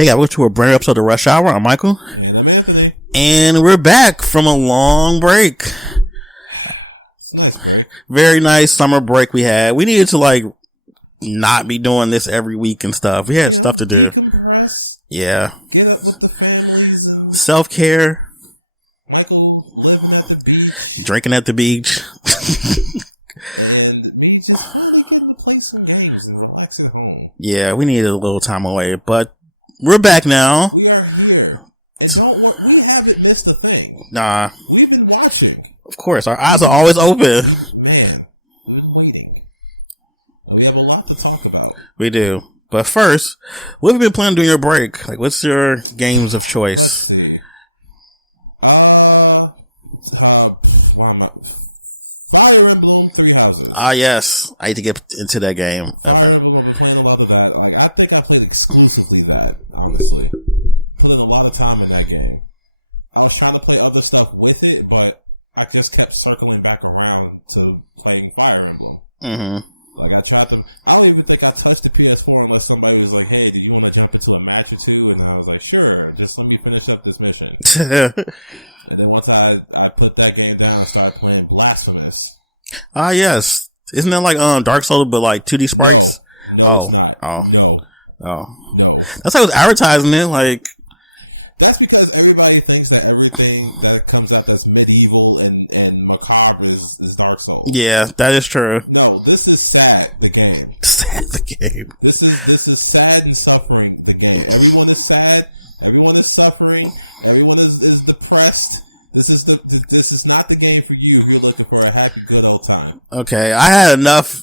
Hey guys, welcome to a brand new episode of Rush Hour. I'm Michael. And we're back from a long break. Very nice summer break we had. We needed to not be doing this every week and stuff. We had stuff to do. Yeah. Self-care. Drinking at the beach. Yeah, we needed a little time away, but we're back now. Nah. Of course, our eyes are always open. We do. But first, what have you been playing during your break? What's your games of choice? Yes. I need to get into that game. Okay. I think I played exclusively that, honestly. Put a lot of time in that game. I was trying to play other stuff with it, but I just kept circling back around to playing Fire Emblem. Mm-hmm. I don't even think I touched the PS4 unless somebody was like, hey, do you want to jump into a match or two? And I was like, sure, just let me finish up this mission. And then once I put that game down and started playing Blasphemous. Yes. Isn't that like Dark Souls but 2D sprites? No. That's how I was advertising it. That's because everybody thinks that everything that comes out that's medieval and macabre is Dark Souls. Yeah, that is true. No, this is sad, the game. Sad, the game. This is sad and suffering, the game. Everyone is sad. Everyone is suffering. Everyone is depressed. This is not the game for you. You're looking for a happy, good old time. Okay, I had enough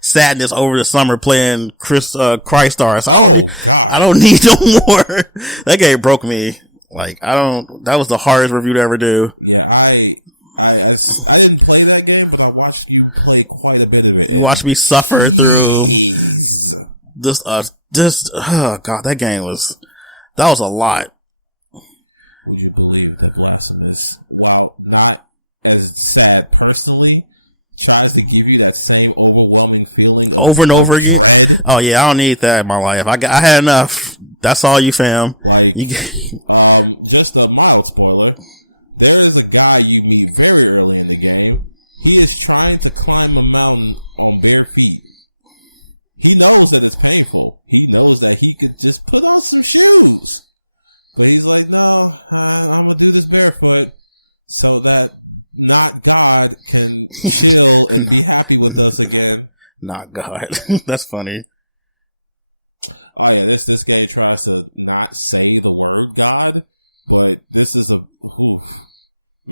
sadness over the summer playing Crystar, so I don't need no more. That game broke me. That was the hardest review to ever do. Yeah, I didn't play that game, but I watched you play quite a bit of it. You watched me suffer through this. Oh god, that game was a lot. Would you believe that Blasphemous, while not as sad personally, tries to give you that same overwhelming feeling over and over again? Oh yeah, I don't need that in my life. I had enough. That's all you, fam. Just a mild spoiler. There is a guy you meet very early in the game. He is trying to climb a mountain on bare feet. He knows that it's painful. He knows that he could just put on some shoes. But he's like, no, I'm going to do this barefoot so that not God can chill and be happy with us again. Not God. That's funny. Oh yeah, this guy tries to not say the word God, but this is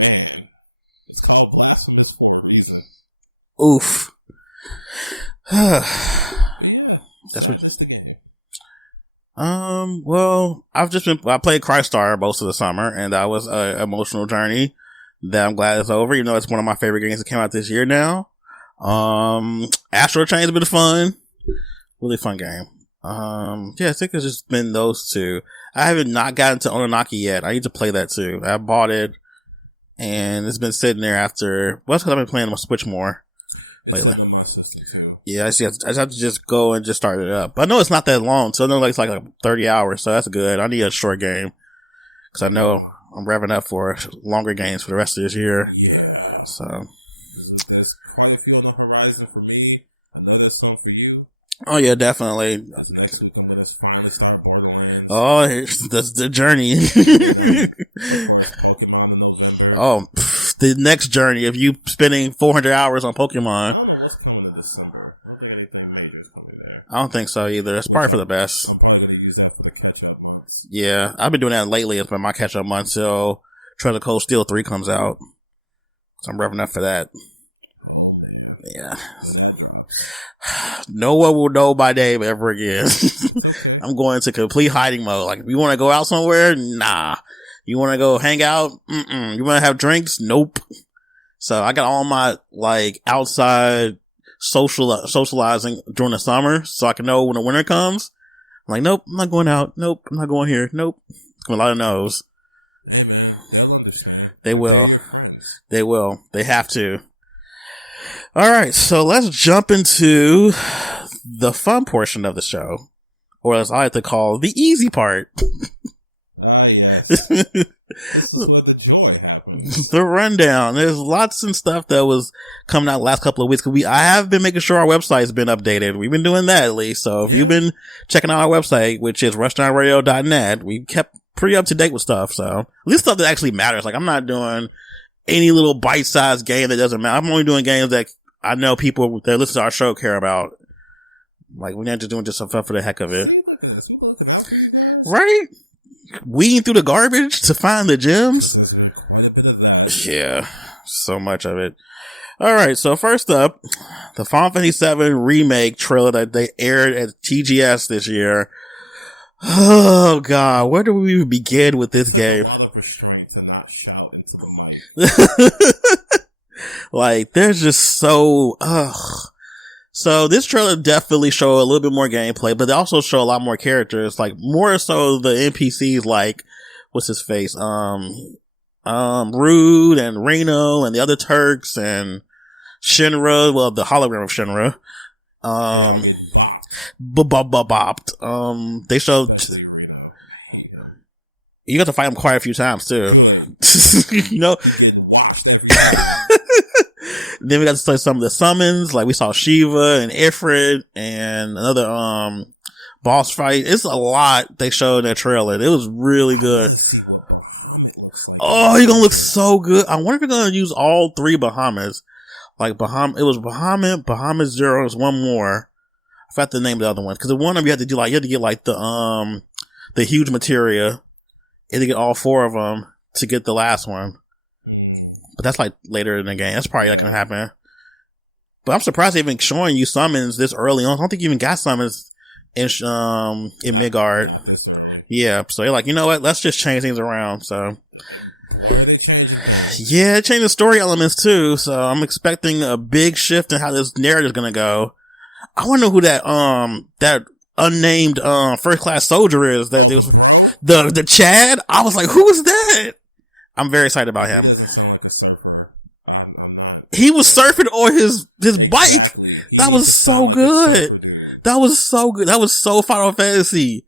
man, it's called Blasphemous for a reason. Oof. Yeah, that's what. Investigating. Well, I played Crystar most of the summer, and that was an emotional journey that I'm glad it's over. It's one of my favorite games that came out this year now. Astral Chain's been fun. Really fun game. I think it's just been those two. I haven't not gotten to Ononaki yet. I need to play that too. I bought it, and it's been sitting there after. Well, because I've been playing on my Switch more lately. Yeah, I just have to just go and just start it up. But I know it's not that long, so I know it's like 30 hours, so that's good. I need a short game, because I know I'm revving up for longer games for the rest of this year. Yeah. So. There's quite a few on the horizon for me. I know that's something for you. Oh yeah, definitely. That's next week coming. That's finally start Borderlands. Oh, that's the journey. Pokemon in November. Oh, the next journey of you spending 400 hours on Pokemon. I don't think so either. It's probably for the best. I'm probably going to use that for the catch-up months. Yeah, I've been doing that lately. It's been my catch-up month till Treasure Cold Steel 3 comes out. So I'm revving up for that. Oh, yeah. No one will know my name ever again. I'm going into complete hiding mode. You want to go out somewhere? Nah. You want to go hang out? Mm-mm. You want to have drinks? Nope. So I got all my outside socializing during the summer, so I can know when the winter comes. I'm like, nope, I'm not going out. Nope, I'm not going here. Nope. A lot of no's. They will. They will. They have to. All right, so let's jump into the fun portion of the show. or as I like to call the easy part. Yes. This is where the joy happens. The rundown. There's lots and stuff that was coming out the last couple of weeks. I have been making sure our website's been updated. We've been doing that at least. So if you've been checking out our website, which is rushdownradio.net, we kept pretty up to date with stuff. So at least stuff that actually matters. Like I'm not doing any little bite-sized game that doesn't matter. I'm only doing games that I know people that listen to our show care about. Like we're not just doing just some fun for the heck of it. Right? Weeding through the garbage to find the gems. Yeah, so much of it. Alright, so first up, the Final Fantasy VII Remake trailer that they aired at TGS this year. Oh god, where do we even begin with this game? Like, there's just so, So this trailer definitely showed a little bit more gameplay, but they also show a lot more characters, like more so the NPCs, like, what's his face? Rude and Reno and the other Turks and Shinra, well, the hologram of Shinra. They showed, you got to fight him quite a few times too. You know? Then we got to play some of the summons, like we saw Shiva and Ifrit and another, boss fight. It's a lot they showed in that trailer. It was really good. Oh, you're gonna look so good. I wonder if you're gonna use all three Bahamas. Like it was Bahamut Zero, there's one more. I forgot the name of the other one. Cause the one of them you had to get like the huge materia. You had to get all four of them to get the last one. But that's like later in the game. That's probably not gonna happen. But I'm surprised they even showing you summons this early on. I don't think you even got summons in Midgard. Yeah, so you're like, you know what? Let's just change things around. So yeah, it changed the story elements too. So I'm expecting a big shift in how this narrative is gonna go. I want to know who that unnamed first class soldier is. That was the Chad. I was like, who is that? I'm very excited about him. He was surfing on his bike. That was so good. That was so good. That was so Final Fantasy.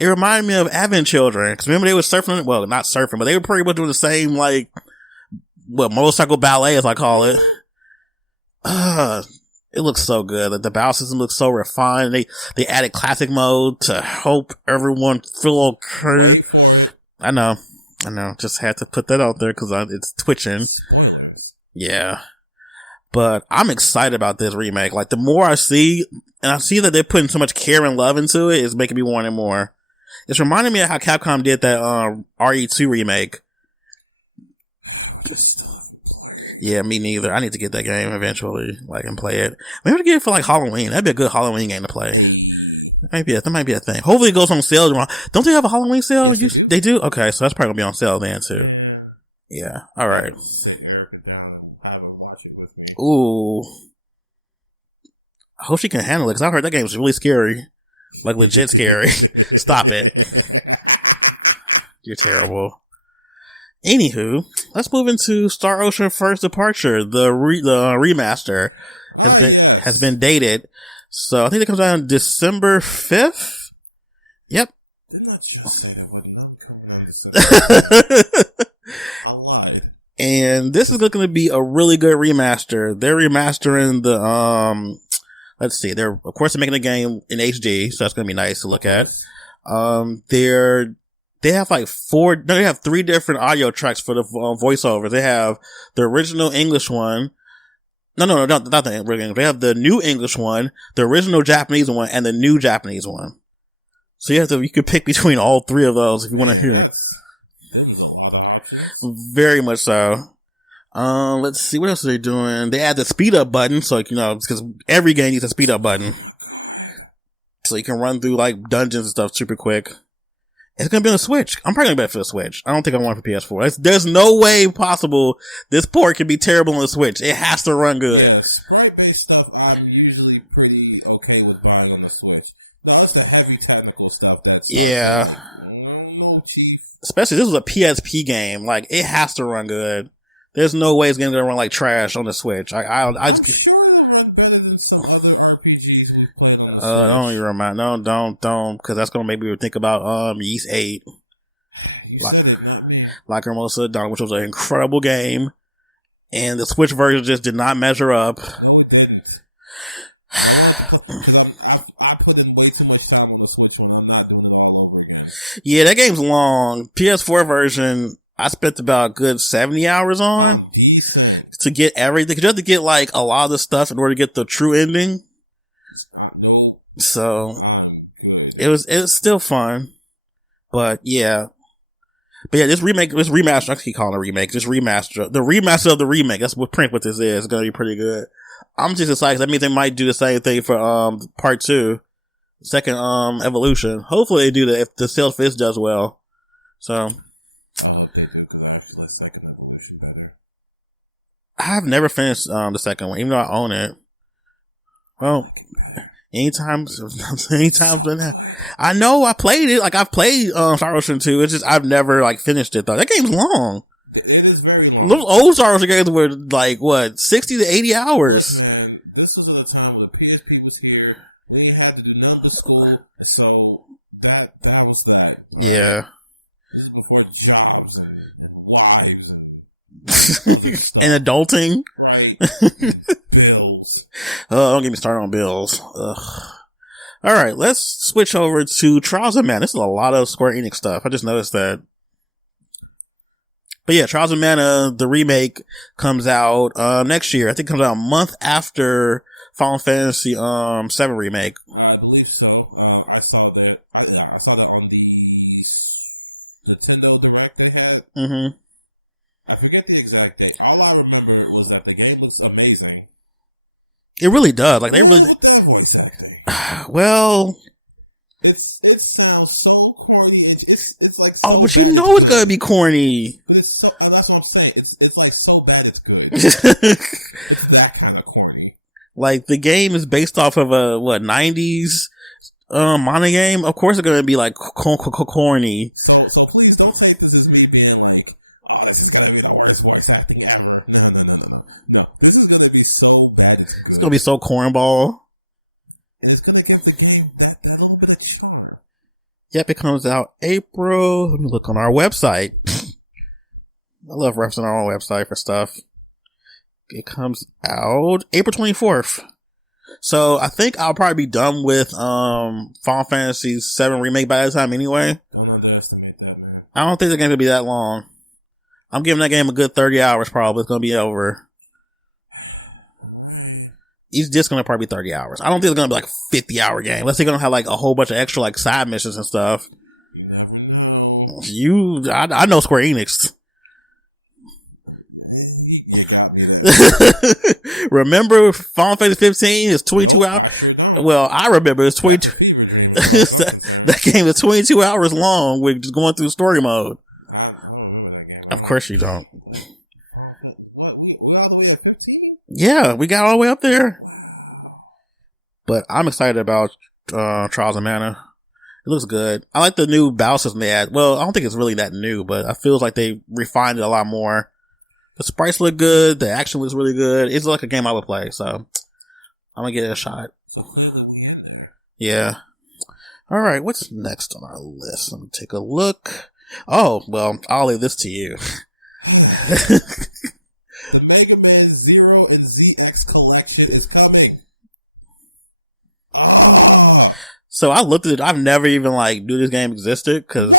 It reminded me of Advent Children. Cause remember they were surfing, well, not surfing, but they were pretty much doing the same, like, motorcycle ballet as I call it. It looks so good. Like, the battle system looks so refined. They added classic mode to help everyone feel okay. I know. Just had to put that out there cause it's twitching. Yeah. But I'm excited about this remake. Like, the more I see, and I see that they're putting so much care and love into it, it's making me want it more. It's reminding me of how Capcom did that RE2 remake. Yeah, me neither. I need to get that game eventually, like, and play it. Maybe to get it for like Halloween. That'd be a good Halloween game to play. That might be a thing. Hopefully it goes on sale tomorrow. Don't they have a Halloween sale? They do? Okay, so that's probably gonna be on sale then too. Yeah. Alright. Ooh. I hope she can handle it, because I heard that game was really scary. Like, legit scary. Stop it. You're terrible. Anywho, let's move into Star Ocean First Departure. The remaster has been dated. So I think it comes out on December 5th. Yep. And this is going to be a really good remaster. They're remastering the, let's see, they're making the game in HD, so that's going to be nice to look at. They have like they have 3 different audio tracks for the voiceovers. They have the original English one. No, not the original English. They have the new English one, the original Japanese one, and the new Japanese one. So you can pick between all 3 of those if you want to hear. Very much so. Let's see, what else are they doing? They add the speed up button, so because every game needs a speed up button. So you can run through like dungeons and stuff super quick. It's gonna be on the Switch. I'm probably gonna bet for the Switch. I don't think I want it for PS4. There's no way possible this port can be terrible on the Switch. It has to run good. Yeah, sprite-based stuff I'm usually pretty okay with buying on the Switch. Now it's the heavy technical stuff that's especially this was a PSP game. Like, it has to run good. There's no way it's gonna run like trash on the Switch. I'm sure it'll run better than some other RPGs we played on the Switch? Don't even remind. Don't, because that's gonna make me think about Yeast 8. Like Hermosa Dawn, which was an incredible game, and the Switch version just did not measure up. No, it didn't. I put in way too much time on the Switch when I'm not doing it all over again. Yeah, that game's long. PS4 version, I spent about a good 70 hours on to get everything. Cause you have to get like a lot of the stuff in order to get the true ending. So it was still fun, but yeah. But yeah, this remaster, I keep calling it a remake, the remaster of the remake, that's what this is. It's gonna be pretty good. I'm just excited, 'cause that means they might do the same thing for, part 2, second, evolution. Hopefully they do that if the sales for this does well. So. I've never finished, the second one, even though I own it. Well, anytime I know I played it. Like I've played Star Ocean 2. It's just I've never like finished it though. That game's long. It is very long. Those old Star Ocean games were like what 60 to 80 hours. Man, this was at a time when PSP was here. When you had to do number school, so that was that. Yeah. This was before jobs and wives and adulting. Right. Bills. Oh, don't get me started on bills. Ugh. All right, let's switch over to Trials of Mana. This is a lot of Square Enix stuff. I just noticed that. But yeah, Trials of Mana, the remake, comes out next year. I think it comes out a month after Final Fantasy 7 Remake. I believe so. I saw that. I saw that on the Nintendo Direct they had. Mm-hmm. I forget the exact date. All I remember was that the game looks amazing. It really does. Like they really. Well. It sounds so corny. It's like. So but you know it's gonna be corny. But it's so, and that's what I'm saying. It's like so bad it's good. It's that kind of corny. Like the game is based off of a 90s mana game. Of course it's gonna be like corny. So please don't say this is me being like, oh, this is gonna be the worst voice acting ever. No. This is gonna be so bad it's good. It's gonna be so cornball. And it's gonna give the game that little bit of charm. Yep, it comes out April. Let me look on our website. I love referencing our own website for stuff. It comes out April 24th. So I think I'll probably be done with Final Fantasy 7 Remake by that time anyway. Don't underestimate that, man. I don't think the game will be that long. I'm giving that game a good 30 hours probably. It's going to be over. It's just going to probably be 30 hours. I don't think it's going to be like a 50-hour game. Unless they're going to have like a whole bunch of extra like side missions and stuff. You never know. I know Square Enix. Remember Final Fantasy 15 is 22 hours? Well, I remember it's 22. that game is 22 hours long with just going through story mode. Of course you don't. We all the way at 15? Yeah, we got all the way up there. But I'm excited about Trials of Mana. It looks good. I like the new battle system they had. Well, I don't think it's really that new, but I feel like they refined it a lot more. The sprites look good. The action looks really good. It's like a game I would play, so I'm gonna give it a shot. Yeah. All right, what's next on our list? Let me take a look. Oh, well, I'll leave this to you. The Mega Man Zero and ZX collection is coming. Oh. So I looked at it. I've never even like knew this game existed because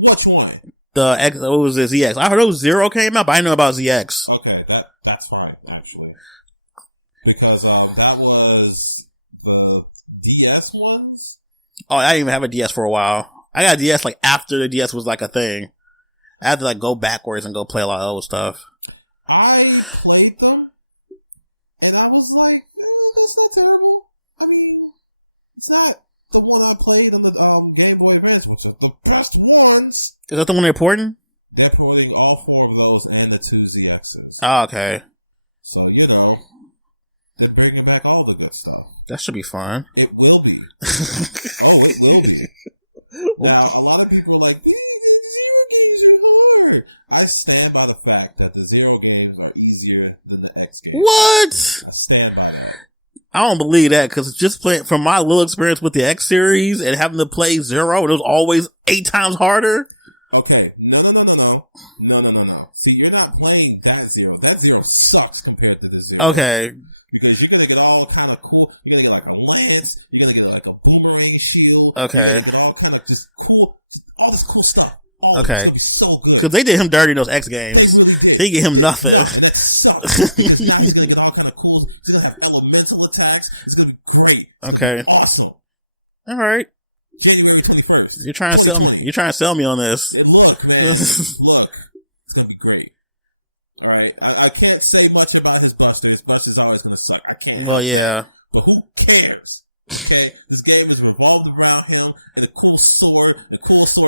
which one? What was the ZX? I heard Zero came out, but I didn't know about ZX. Okay, that's right, actually, because that was the DS ones. Oh, I didn't even have a DS for a while. I got a DS like after the DS was like a thing. I had to like go backwards and go play a lot of old stuff. I played them, and I was like, that's not terrible. I mean, it's not the one I played in the Game Boy Advance, which are the best ones. Is that the one they're porting? They're porting all 4 of those and the 2 ZXs. Oh, okay. So, they're bringing back all the good stuff. That should be fun. It will be. It will be. Now, a lot of people are like, the Zero games are hard. I stand by the fact that the Zero games are easier than the X games. What? I stand by that. I don't believe that, because just playing from my little experience with the X series and having to play Zero, it was always 8 times harder. Okay, no. See, you're not playing that Zero. That Zero sucks compared to this Zero. Okay. Because you're gonna get all kind of cool. You're gonna get like a lance. You're gonna get like a boomerang shield. Okay. You're gonna get all kind of just cool, all this cool stuff. Okay. So good. Because they did him dirty in those X games. They get him nothing. That sucks. You're gonna get all kind of cool. It's gonna have elemental attacks. It's gonna be great. Okay. Awesome. All right. January 21st. You're trying to sell me on this. Look, man. Look. It's gonna be great. All right. I can't say much about his buster. His buster's always gonna suck. I can't. Well, yeah. But who cares? Okay? This game is revolved around him and the cool sword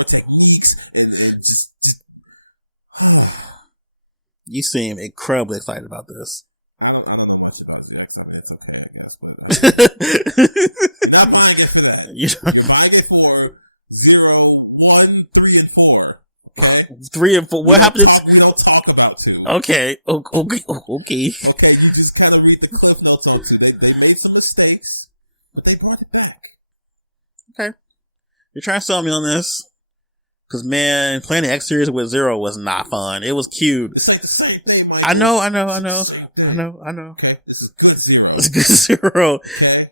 techniques, and just You seem incredibly excited about this. I don't know much about this. It's okay, I guess, but not buying it for that. You're buying it for 0, 1, 3, and 4. Okay? 3 and 4. What happened? We don't talk about 2. Okay. Okay. Okay, you just gotta read the cliff notes on 2. They made some mistakes, but they brought it back. Okay. You're trying to sell me on this. Because, man, playing the X series with Zero was not fun. It was cute. It's like the same thing, Mike. I know. Okay, this is good Zero. It's good Zero. Okay.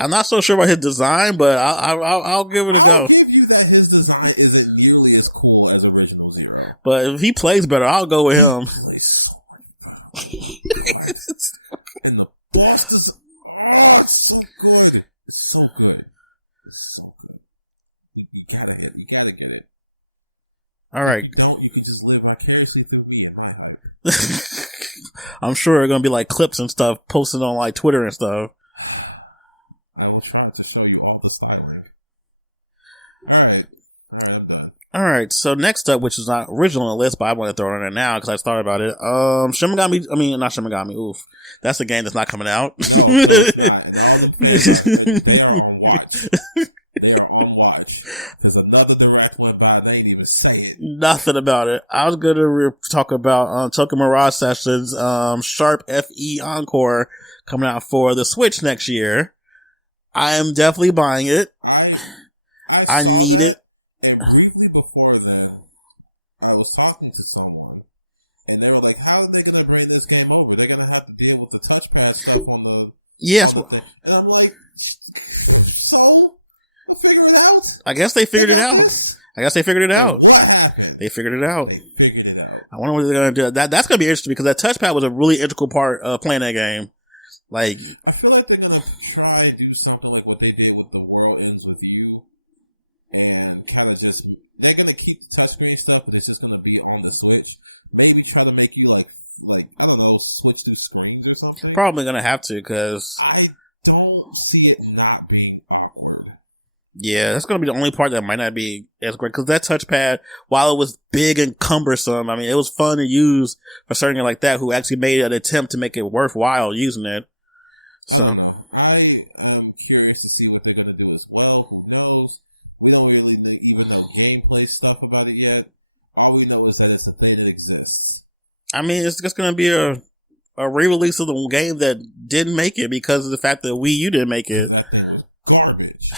I'm not so sure about his design, but I'll give it a go. I'll give you that his design isn't nearly as cool as original Zero. But if he plays better, I'll go with him. He plays so much better. And the boss is so good. It's so good. You gotta get it. All right. You can just live vicariously through me and my life. I'm sure there are going to be like clips and stuff posted on like Twitter and stuff. I will try to show you all the styling. Alright. All right. So next up, which is not original on the list, but I want to throw it in there now because I thought about it. Not Shimigami. Oof. That's a game that's not coming out. They're on watch. There's another direct went by, they didn't even say it. Nothing about it. I was going to talk about Tokyo Mirage Sessions, Sharp FE Encore coming out for the Switch next year. I am definitely buying it. I need it. And briefly before then, I was talking to someone, and they were like, how are they going to bring this game over? They're going to have to deal with the touchpad stuff on the... Yes. And I'm like, so... Figure it out. I guess they figured it out. They figured it out. I wonder what they're going to do. That's going to be interesting because that touchpad was a really integral part of playing that game. Like, I feel like they're going to try and do something like what they did with The World Ends With You. And kind of just, they're going to keep the touchscreen stuff, but it's just going to be on the Switch. Maybe try to make you like, I don't know, switch the screens or something. Probably going to have to because I don't see it not being awkward. Yeah, that's going to be the only part that might not be as great. Because that touchpad, while it was big and cumbersome, I mean, it was fun to use for certain like that who actually made an attempt to make it worthwhile using it. So I am curious to see what they're going to do as well. Who knows? We don't really think, even know gameplay stuff about it yet. All we know is that it's a thing that exists. I mean, it's just going to be a re-release of the game that didn't make it because of the fact that Wii U didn't make it. It was garbage.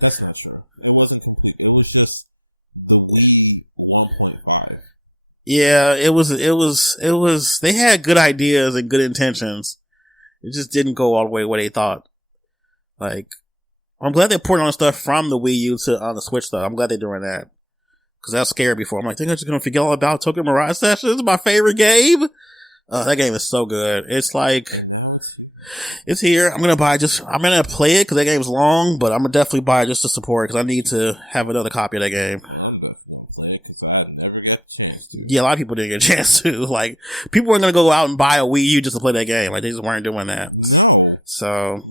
That's not true. It wasn't complete. It was just the Wii 1.5. Yeah, it was, they had good ideas and good intentions. It just didn't go all the way where they thought. Like, I'm glad they're porting on stuff from the Wii U to on the Switch though. I'm glad they're doing that. Cause I was scared before. I'm like, think I'm just gonna forget all about Tokyo Mirage Sessions. It's my favorite game. That game is so good. It's like, it's here. I'm gonna play it because that game's long, but I'm gonna definitely buy it just to support it because I need to have another copy of that game. Yeah, a lot of people didn't get a chance to. Like, people weren't gonna go out and buy a Wii U just to play that game. Like, they just weren't doing that. So,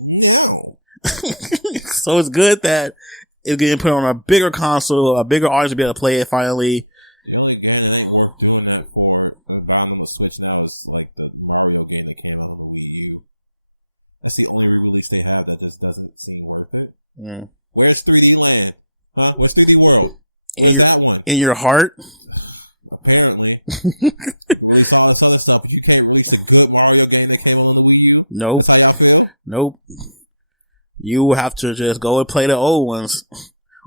so it's good that it's getting put on a bigger console, a bigger audience to be able to play it finally. The only game they weren't doing that for, found on the Switch now is like the Mario game that came out on the Wii U. That's the only release they have that just doesn't seem worth it. Mm. Where's 3D Land? Where's 3D World? In your heart? Apparently. Release all this other stuff, but you can't release a good Mario game that came on the Wii U. Nope. That's how y'all feel? Nope. You have to just go and play the old ones.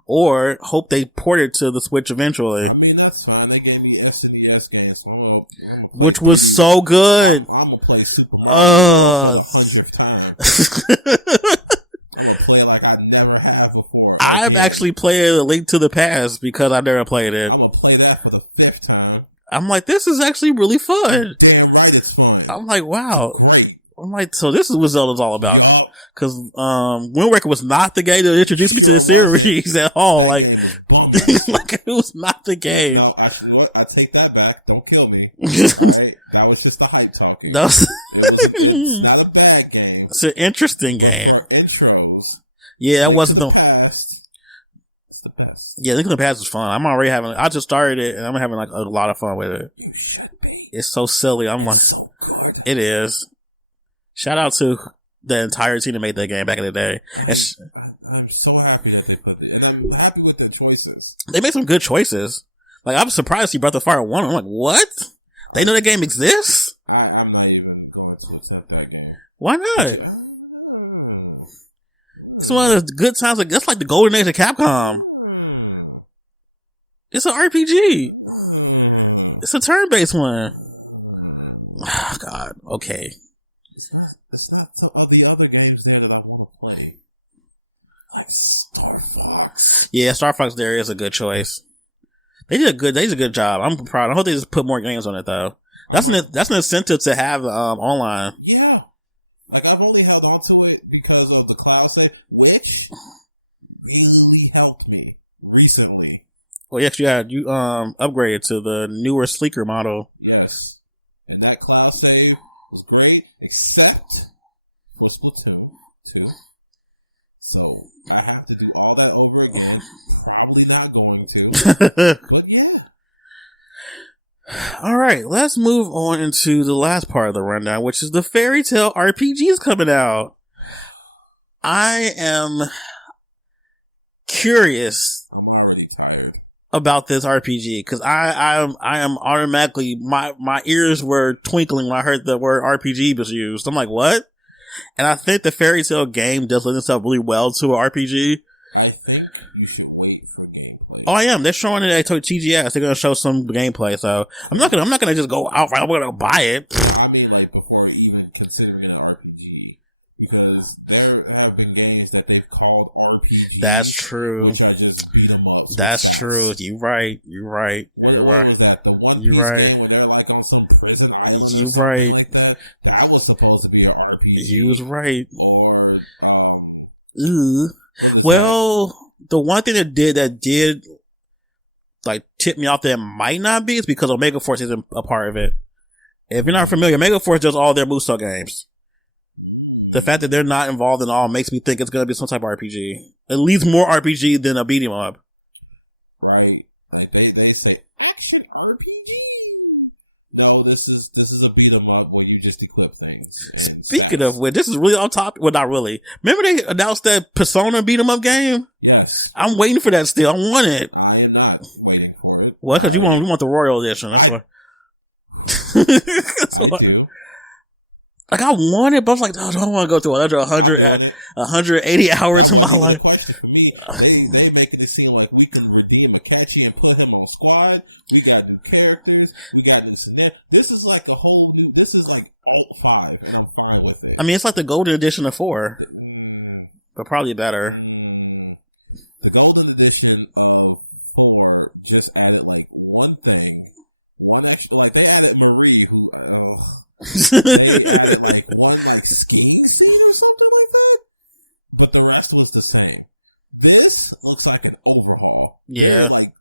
Or hope they port it to the Switch eventually. I mean, that's fine. They gave me SNES games. Which was so good. I'm going to play Super Mario. Play like I never have before. I've actually played A Link to the Past because I never played it. I'm going to play that for the 5th time. I'm like, this is actually really fun. Damn right it's fun. I'm like, wow. Great. I'm like, so this is what Zelda's all about. Because Wind Waker was not the game that introduced me to the series at all. Like, like it was not the game. No, actually, you know what? I take that back. Don't kill me. Right? That was just the hype talking. It's not a bad game. It's an interesting game. Or intros. Yeah, that wasn't the... Past. It's the best. Yeah, Link to the Past was fun. I'm already having... I just started it, and I'm having like a lot of fun with it. You should be. It's so silly. I'm like... So good. It is. Shout out to the entire team that made that game back in the day. And I'm so happy with it, and I'm happy with their choices. they made some good choices. Like, I'm surprised he Breath of Fire 1. I'm like, what? They know that game exists? I'm not even going to attempt that game. Why not? It's one of the good times. Like, that's like the golden age of Capcom. It's an RPG. It's a turn-based one. Oh, God. Okay. It's not some of the other games there that I want to play. Like Star Fox. Yeah, Star Fox there is a good choice. They did a good job. I'm proud. I hope they just put more games on it though. That's an incentive to have online. Yeah. Like I've only held on to it because of the cloud save, which really helped me recently. Well, yes, you upgraded to the newer, sleeker model. Yes. And that cloud save was great, except for Splatoon 2. So I have to do all that over again. Probably not going to. But yeah. All right, let's move on into the last part of the rundown, which is the Fairy Tale RPGs coming out. I am curious I'm already tired about this RPG because I am automatically my ears were twinkling when I heard the word RPG was used. I'm like, what? And I think the Fairy Tale game does lend itself really well to an RPG. I think you should wait for gameplay. Oh, I am. They're showing it at TGS. They're gonna show some gameplay, so I'm not gonna just go out. I'm gonna buy it. I mean, like before even considering it an RPG, because there have been games that they've called RPGs. That's true. Which I just beat them up. That's true. You're right. You're right. You're right. You're right. Like that was supposed to be an RPG. You was right. Or well, the one thing that did like tip me off that it might not be is because Omega Force isn't a part of it. If you're not familiar, Omega Force does all their Musou games. The fact that they're not involved in all makes me think it's going to be some type of RPG. At least more RPG than a beat 'em up. Right. Like they say action RPG. No, this is a beat 'em up where you just equip things. Speaking of which, this is really on top. Well, not really. Remember they announced that Persona beat 'em up game? Yes. I'm waiting for that still. I want it. I am not waiting for it. Well, because you want the Royal Edition. That's why. That's why. Like, I want it, but I was like, oh, I don't want to go through another 180 hours of my life. For me, they making it seem like we could redeem Akechi and put him on squad. We got new characters. We got this and that. This is like a whole new, this is like Alt 5, and I'm fine with it. I mean, it's like the Golden Edition of 4, but probably better. The Golden Edition of 4 just added like one thing. One extra, like they added Marie, who, they added like one like skiing suit or something like that. But the rest was the same. This looks like an overhaul. Yeah. Like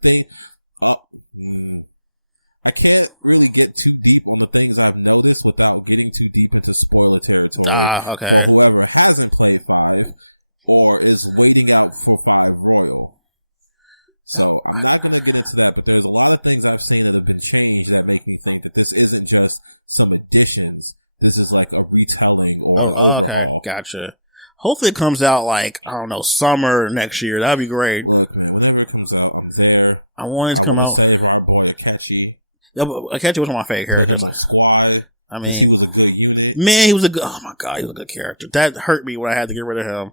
I can't really get too deep on the things I've noticed without getting too deep into spoiler territory. Okay. For whoever hasn't played 5 or is waiting out for 5 Royal. So I'm not going to get into that, but there's a lot of things I've seen that have been changed that make me think that this isn't just some additions. This is like a retelling. Oh, okay. Gotcha. Hopefully it comes out like, I don't know, summer next year. That'd be great. Look, man, whenever it comes out, I'm there. I want it to come out. Our boy Akechi. Yeah, but Akechi was one of my favorite characters. Squad. I mean, He was a good unit. man, he was a good. Oh my god, he was a good character. That hurt me when I had to get rid of him.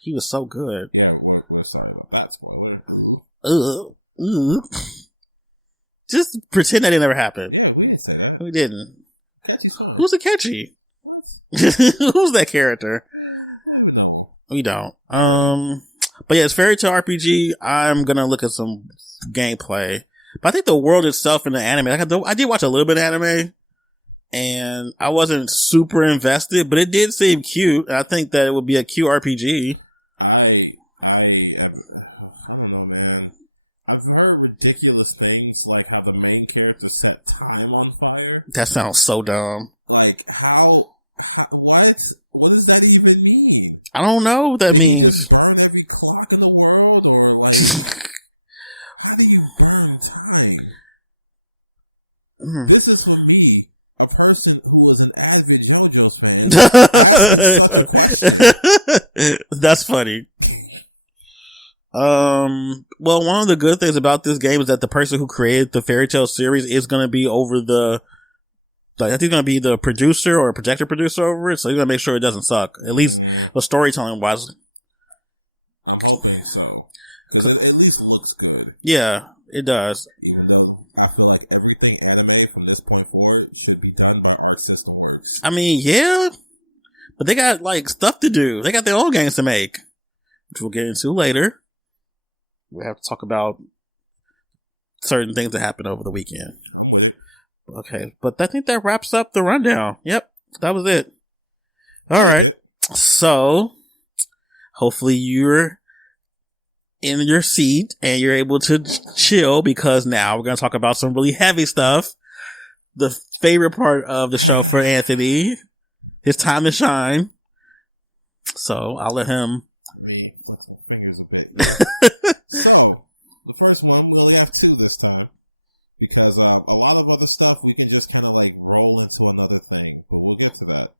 He was so good. Yeah, we're sorry about that spoiler. Just pretend that it never happened. Yeah, we didn't say that. We didn't. Akechi's fine. Who's Akechi? What? Who's that character? I don't know. We don't. But yeah, it's Fairy Tail RPG. I'm gonna look at some gameplay. But I think the world itself in the anime, like I did watch a little bit of anime, and I wasn't super invested, but it did seem cute. I think that it would be a cute RPG. I don't know, man. I've heard ridiculous things like how the main character set time on fire. That sounds so dumb. Like what does that even mean? I don't know what that means. Burn every clock in the world, or like how do you burn time? This is for me, a person who is an avid JoJo's fan. That's funny. Well, one of the good things about this game is that the person who created the Fairy Tail series is going to be over I think he's going to be the producer or a projector producer over it, so he's going to make sure it doesn't suck. At least the storytelling wise. I'm hoping so. Because it at least looks good. Yeah, it does. Even though I feel like everything anime from this point forward should be done by Art System Works. I mean, yeah. But they got, like, stuff to do. They got their own games to make, which we'll get into later. We have to talk about certain things that happened over the weekend. Okay, but I think that wraps up the rundown. Yep, that was it. All right, so hopefully you're in your seat and you're able to chill, because now we're going to talk about some really heavy stuff. The favorite part of the show for Anthony, his time to shine. So I'll let him. So the first one, we only have two this time. Because a lot of other stuff we can just kind of like roll into another thing, but we'll get to that.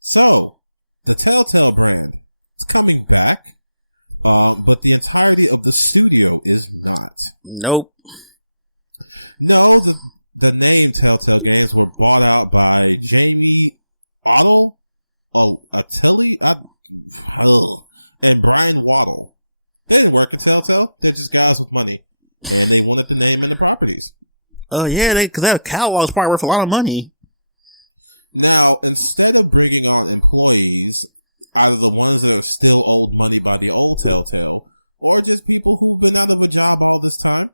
So, the Telltale brand is coming back, but the entirety of the studio is not. Nope. No, the name Telltale games were brought out by Jamie Otto, Telly, and Brian Waddle. They didn't work at Telltale, they're just guys with money, and they wanted the name and the properties. Oh, yeah, because that catalog is probably worth a lot of money. Now, instead of bringing on employees, either the ones that are still owed money by the old Telltale, or just people who've been out of a job all this time,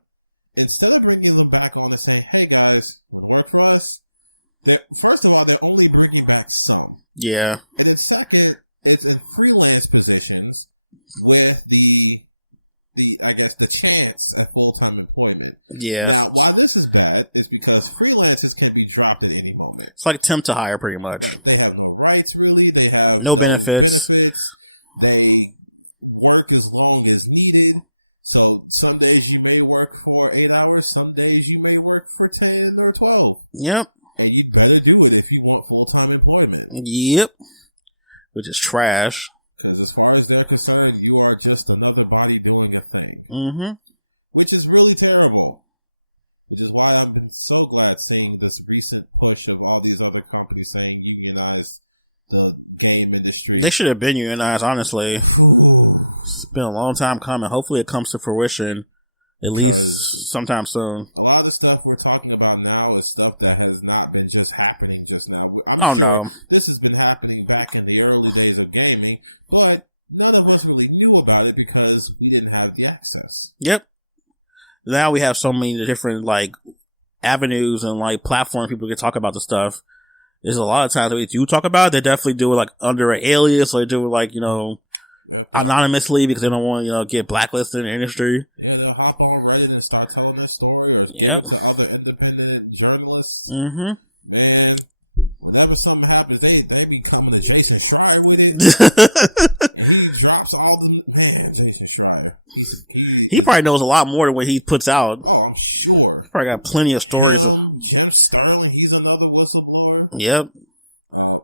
instead of bringing them back on and saying, hey guys, work for us, first of all, they're only bringing back some. Yeah. And then second, it's in freelance positions with the chance at full-time employment. Yeah. Now, why this is bad is because freelancers can be dropped at any moment. It's like attempt to hire, pretty much. They have no rights, really. They have no benefits. They work as long as needed. So some days you may work for 8 hours. Some days you may work for 10 or 12. Yep. And you better do it if you want full-time employment. Yep. Which is trash. Because as far as they're concerned, you are just another body doing a thing. Mm-hmm. Which is really terrible. Which is why I've been so glad seeing this recent push of all these other companies saying unionize the game industry. They should have been unionized, honestly. It's been a long time coming. Hopefully it comes to fruition at least sometime soon. A lot of the stuff we're talking about now is stuff that has not been just happening just now. No. This has been happening back in the early days of gaming, but none of us really knew about it because we didn't have the access. Yep. Now we have so many different, like, avenues and, like, platforms people can talk about the stuff. There's a lot of times that we do talk about it, they definitely do it, like, under an alias, or they do it, like, anonymously because they don't want to, get blacklisted in the industry. Yeah, they'll hop on Reddit and start telling their story, or yep. Other independent journalists. Mm-hmm. Man, whenever something happens, they be coming to Jason Schreier with it. He drops all the... Man, Jason Schreier. He probably knows a lot more than what he puts out. Oh, I'm sure. He probably got plenty of stories. Jeff Sterling, he's another whistleblower. Yep.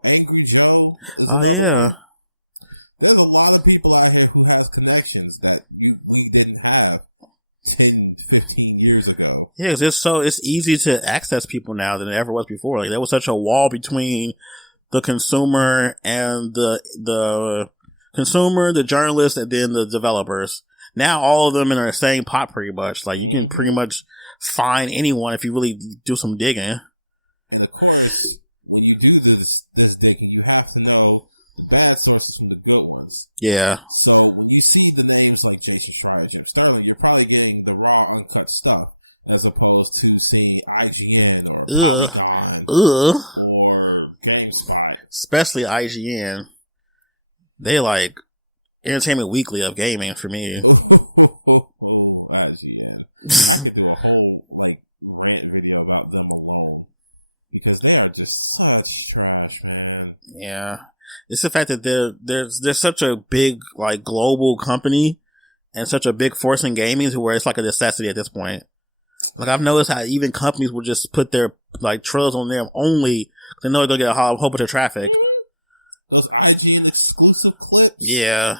Angry Joe. Oh, yeah. There's a lot of people out here who has connections that we didn't have 10, 15 years ago. Yeah, 'cause it's easy to access people now than it ever was before. Like there was such a wall between the consumer and the consumer, the journalist, and then the developers. Now all of them are in the same pot pretty much. Like you can pretty much find anyone if you really do some digging. And of course, when you do this digging, you have to know the bad sources from the good ones. Yeah. So when you see the names like Jason Schreier, Jim Sterling, you're probably getting the raw, uncut stuff as opposed to seeing IGN or or GameSpot. Especially IGN. They like Entertainment Weekly of gaming for me. Oh, IGN. I could do a whole rant video about them alone because they are just such trash, man. Yeah, it's the fact that they're such a big global company and such a big force in gaming to where it's like a necessity at this point. Like I've noticed how even companies will just put their trailers on them only because they know they'll get a whole bunch of traffic. Those IGN exclusive clips. Yeah.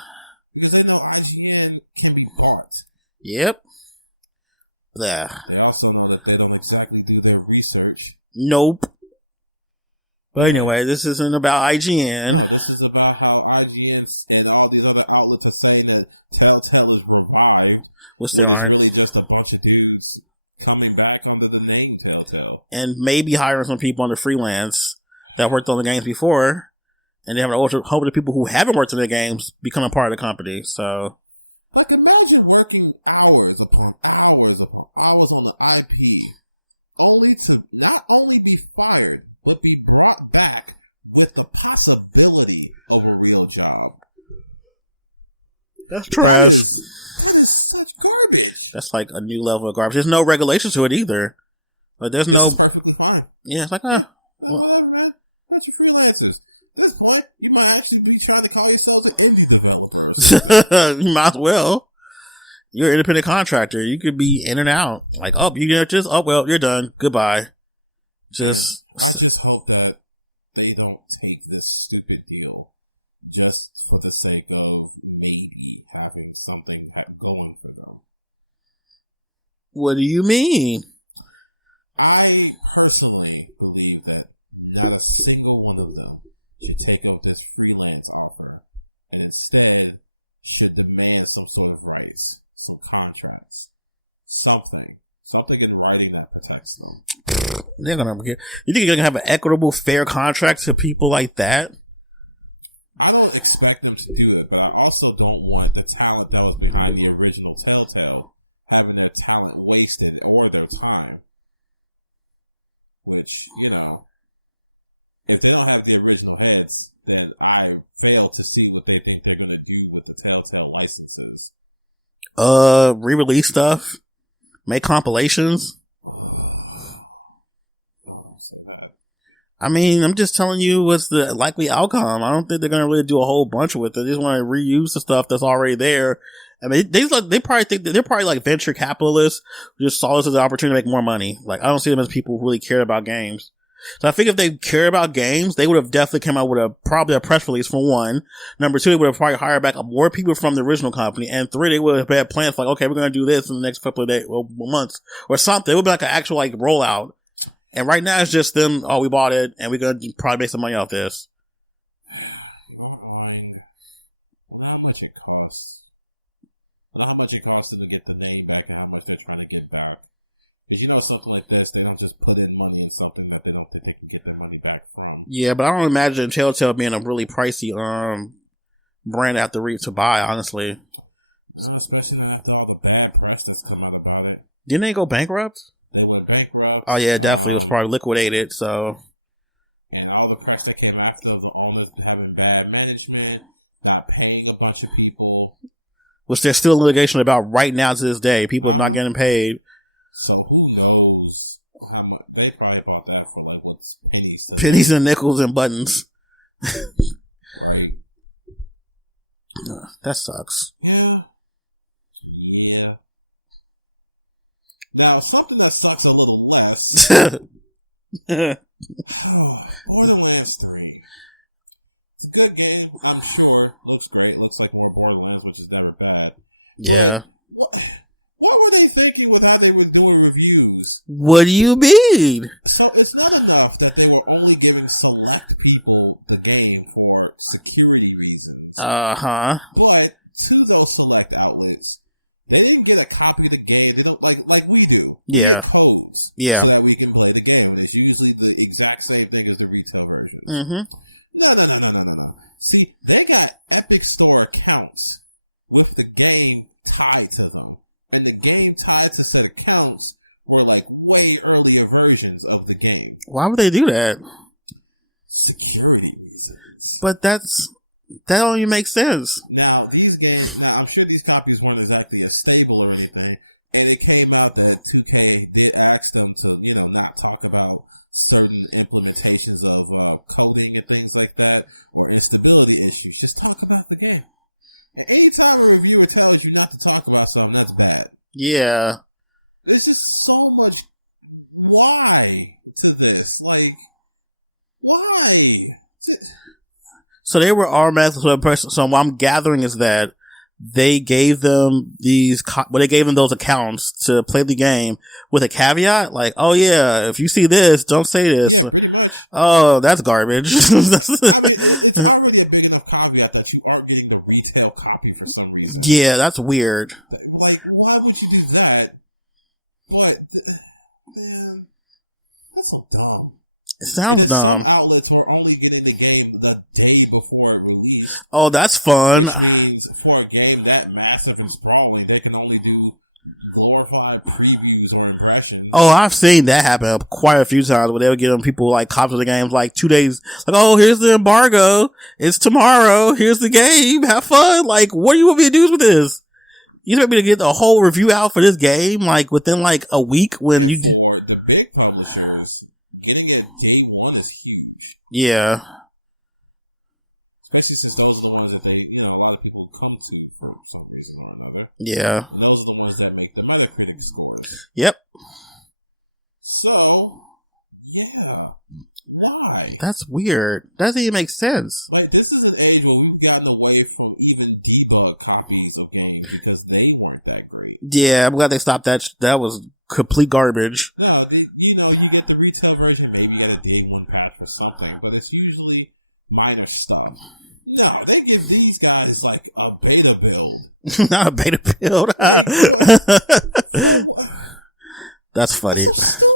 Because I know IGN can be bought. Yep. Yeah. They also know that they don't exactly do their research. Nope. But anyway, this isn't about IGN. This is about how IGN and all these other outlets are saying that Telltale is revived. Which they aren't. It's really just a bunch of dudes coming back under the name Telltale. And maybe hiring some people on the freelance that worked on the games before. And they have hope of the people who haven't worked in the games become a part of the company. So, Imagine working hours upon hours on the IP, only to not only be fired, but be brought back with the possibility of a real job. That's trash. That's such garbage. That's like a new level of garbage. There's no regulations to it either. Like there's no. Perfectly fine. Yeah, it's like Well, that's your freelancers. At this point, you might actually be trying to call yourselves an indie developer. You might as well. You're an independent contractor. You could be in and out. Like, well, you're done. Goodbye. I just hope that they don't take this stupid deal just for the sake of maybe having something going for them. What do you mean? I personally believe that not a single one of them should take up this freelance offer and instead should demand some sort of rights, some contracts, something in writing that protects them. They're gonna get. You think you're gonna have an equitable, fair contract to people like that? I don't expect them to do it, but I also don't want the talent that was behind the original Telltale having their talent wasted or their time. Which, if they don't have the original heads, then I fail to see what they think they're going to do with the Telltale licenses. Re-release stuff, make compilations. I mean, I'm just telling you what's the likely outcome. I don't think they're going to really do a whole bunch with it. They just want to reuse the stuff that's already there. I mean, they probably think that they're probably like venture capitalists who just saw this as an opportunity to make more money. Like, I don't see them as people who really care about games. So I think if they care about games, they would have definitely come out with probably a press release for one. Number two, they would have probably hired back more people from the original company. And three, they would have had plans like, okay, we're going to do this in the next couple of days, months or something. It would be like an actual rollout. And right now it's just them, we bought it and we're going to probably make some money off this. How much it costs? How much it costs to get the name back and how much they're trying to get back. Something like this, they don't just put in money in something that they don't think they can get their money back from. Yeah, but I don't imagine Telltale being a really pricey brand to buy, honestly. So especially after all the bad press that's come out about it. Didn't they go bankrupt? They went bankrupt. Oh yeah, definitely. It was probably liquidated, so. And all the press that came after the owners having bad management, not paying a bunch of people. Which there's still litigation about right now to this day. People are not getting paid. So who knows how much they probably bought that for pennies. Pennies and nickels and buttons. Right. That sucks. Yeah. Now, something that sucks a little less. Borderlands 3. It's a good game, I'm sure. Looks great. Looks like more Borderlands, which is never bad. Yeah. What were they thinking? thinking with how they were doing reviews. What do you mean? So it's not enough that they were only giving select people the game for security reasons. Uh-huh. But to those select outlets, they didn't get a copy of the game. They don't like we do. Yeah. Codes yeah. So that we can play the game. It's usually the exact same thing as the retail version. Mm-hmm. No. See, they got Epic Store accounts with the game tied to them. And the game tied to said accounts were like way earlier versions of the game. Why would they do that? Security reasons. But that don't even make sense. Now, these games, I'm sure these copies weren't exactly as stable or anything. And it came out that 2K, they asked them to, not talk about certain implementations of coding and things like that, or instability issues. Just talk about the game. And anytime a reviewer tells you not to talk about something, that's bad. Yeah. There's just so much why to this. Like, why? So they were automatically person. So what I'm gathering is that they gave them they gave them those accounts to play the game with a caveat, like, oh yeah, if you see this, don't say this. Yeah, oh, that's garbage. It's not really a big enough caveat that you are getting a retail copy for some reason. Yeah, that's weird. Like, why would you do that? But, man, that's so dumb. It sounds dumb. Some outlets were only getting the game the day before it released. Oh, that's fun. For a game that massive and sprawling, they can only do glorified previews or impressions. Oh, I've seen that happen quite a few times where they were giving people like copies of the games like 2 days. Like, oh, here's the embargo. It's tomorrow. Here's the game. Have fun. Like, what do you want me to do with this? You expect me to get the whole review out for this game like within like a week when you do? For the big publishers, getting it day one is huge. Yeah. Especially since those are the ones that they, a lot of people come to for some reason or another. Yeah. And those are the ones that make the Metacritic scores. Yep. So, yeah. Why? That's weird. Doesn't even make sense. Like, this is an age where we've gotten away from even debug copies of games because they weren't that great. Yeah, I'm glad they stopped that. That was complete garbage. No, you get the retail version, maybe you get a day one patch or something, but it's usually minor stuff. No, they give these guys like a beta build. Not a beta build. That's funny. So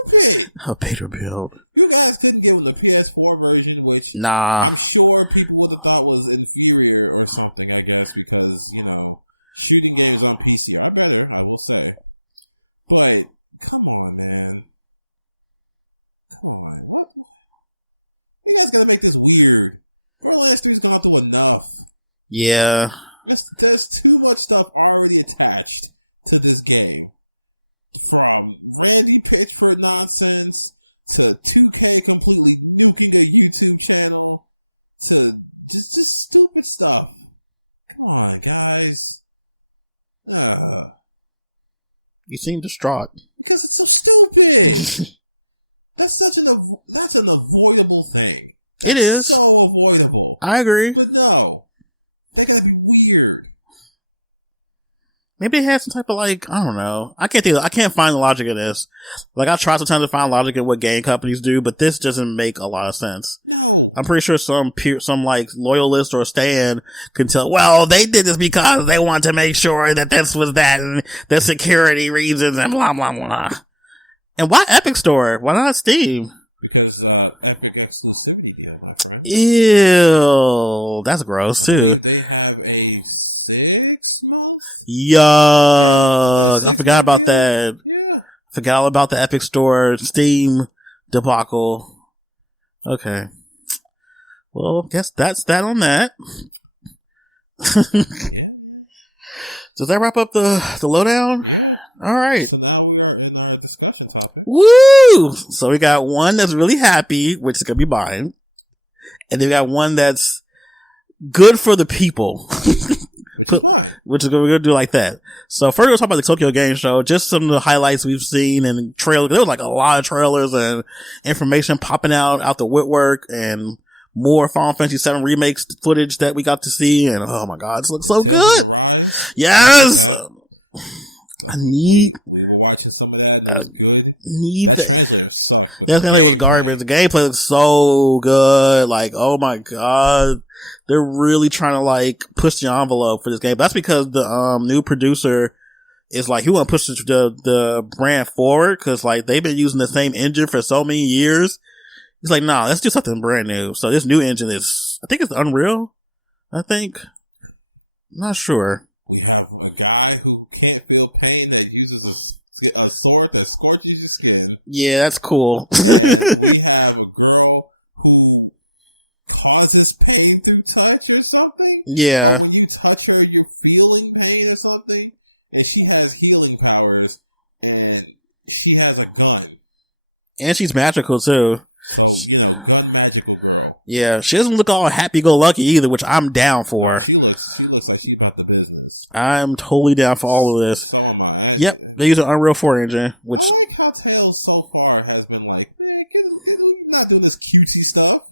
A beta build. You guys couldn't give them the PS4 version, which nah. I'm sure people would have thought was inferior or something, I guess, because, shooting games on PC are better, I will say. But, come on, man. Come on. What? You guys gotta make this weird. Borderlands 3 is not doing enough. Yeah. There's too much stuff already attached to this game. From Randy Pitchford nonsense, to 2K completely nuking a YouTube channel, to just stupid stuff. Come on, guys. You seem distraught. Because it's so stupid. That's an avoidable thing. It is. So avoidable. I agree. But no, they're gonna be weird. Maybe they had some type of I don't know. I can't find the logic in this. Like, I try sometimes to find logic in what game companies do, but this doesn't make a lot of sense. No. I'm pretty sure some loyalist or stan can tell, well, they did this because they want to make sure that this was that and the security reasons and blah, blah, blah. And why Epic Store? Why not Steam? Because Epic exclusivity, my friend. Ew. That's gross, too. They have a 6 month? Yuck. I forgot about that. Yeah. Forgot all about the Epic Store Steam debacle. Okay. Well, guess that's that on that. Does that wrap up the lowdown? All right. So now we are in our discussion topic. Woo! So we got one that's really happy, which is gonna be mine, and then we got one that's good for the people, which is we're gonna do like that. So first, we'll talk about the Tokyo Game Show. Just some of the highlights we've seen and trailers. There was like a lot of trailers and information popping out the woodwork, and more Final Fantasy VII Remake footage that we got to see. And oh my god, this looks so good! Yes, I need. watching some of that. It was good. That gameplay was garbage. The gameplay looks so good. Like, oh my god. They're really trying to like push the envelope for this game. That's because the new producer is like, he want to push the brand forward, cause like they've been using the same engine for so many years. He's like, nah, let's do something brand new. So this new engine is, I think it's Unreal. I'm not sure. We have a guy who can't feel pain that uses a sword that scorches your skin. Yeah, that's cool. We have a girl who causes pain through touch or something. Yeah. When you touch her, you're feeling pain or something. And she has healing powers. And she has a gun. And she's magical too. So, gun magical girl. Yeah, she doesn't look all happy-go-lucky either, which I'm down for. She looks like she's about the business. I'm totally down for all of this. So yep, they use an Unreal 4 engine, which... I like how Telltale so far has been like, man, you're not doing this cutesy stuff.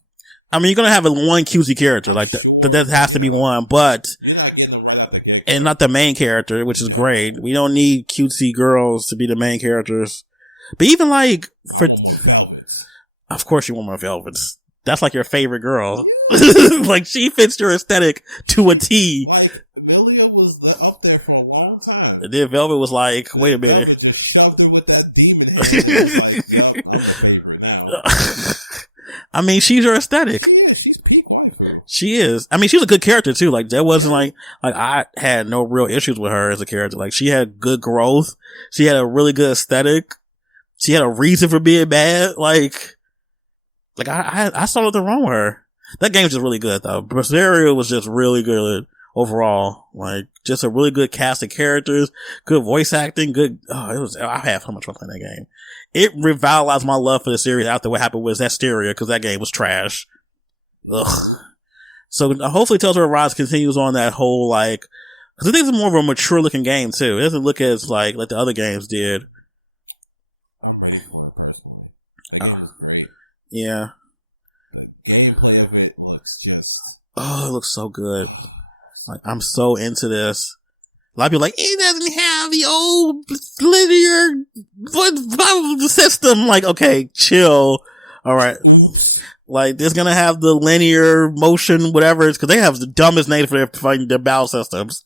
I mean, you're gonna have one cutesy character, like, that has to be one, but... You're not getting them right out the gate. And not the main character, which is great. We don't need cutesy girls to be the main characters. But even like, for... Of course you want more velvets. That's like your favorite girl. Like, she fits your aesthetic to a T. Like, Amelia was up there for a long time. And then Velvet was like, wait a minute. Velvet just shoved her with that demon. I'm favorite now. I mean, she's your aesthetic. She's people. She is. I mean, she's a good character too. Like, that wasn't like I had no real issues with her as a character. Like, she had good growth. She had a really good aesthetic. She had a reason for being bad. Like I saw nothing wrong with her. That game's just really good though. Berseria was just really good overall. Like, just a really good cast of characters, good voice acting, I had so much fun playing that game. It revitalized my love for the series after what happened with Asteria, because that game was trash. Ugh. So hopefully Telltale Rise continues on that whole, like, cause I think it's more of a mature looking game too. It doesn't look as like the other games did. Yeah. The gameplay of it looks just... Oh, it looks so good. Like, I'm so into this. A lot of people are like, it doesn't have the old linear system. Like, okay, chill. Alright. Like, it's gonna have the linear motion, whatever, cause they have the dumbest name for their battle systems.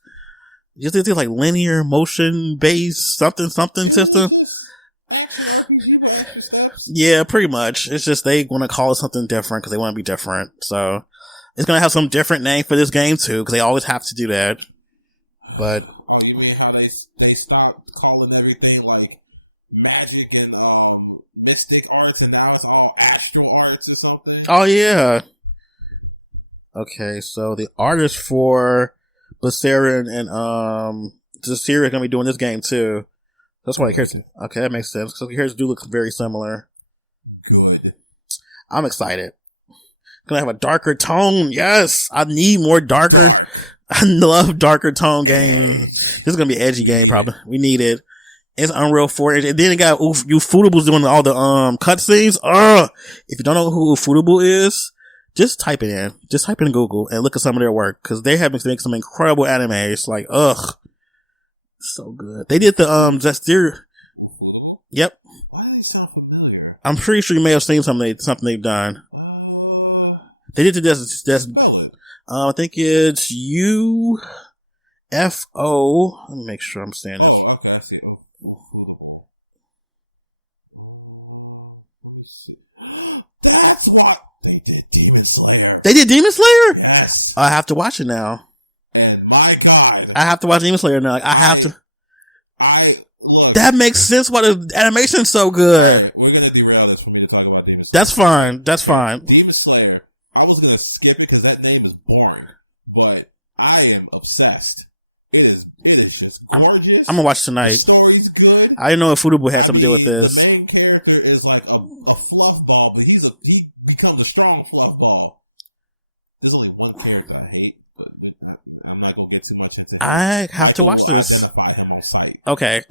You think it's like linear motion based something system? Yeah, pretty much. It's just they want to call it something different because they want to be different. So it's going to have some different name for this game too, because they always have to do that. But you mean how they stopped calling everything like magic and mystic arts, and now it's all astral arts or something? Oh yeah. Okay, so the artists for Berseria and Berseria are going to be doing this game too. That's why the characters. Okay, that makes sense. Because the characters do look very similar. Good. I'm excited. Gonna have a darker tone. Yes, I need more darker. I love darker tone games. This is gonna be an edgy game, probably. We need it. It's Unreal 4. And then it got Ufotable doing all the cutscenes. If you don't know who Ufotable is, just type it in. Just type it in Google and look at some of their work, because they're having to make some incredible animes. Like, so good. They did the Zestiria. Yep. Why do they sound familiar? I'm pretty sure you may have seen something they've done. They did the I think it's UFO. Let me make sure I'm saying this. Oh, okay, I see. That's what they did. Demon Slayer. They did Demon Slayer? Yes. I have to watch it now. And my God. I have to watch Demon Slayer now. Like, I have to. That makes sense why the animation's so good. We're going to derail this for me to talk about Demon Slayer. That's fine. That's fine. Demon Slayer. I was going to skip it because that name is boring. But I am obsessed. It's just gorgeous. I'm going to watch tonight. The story's good. I didn't know if Ufotable had something to do with this. The main character is like a fluff ball, but he becomes a strong fluff ball. There's only one character I hate, but I'm not going to get too much into it. I have to watch this. Okay.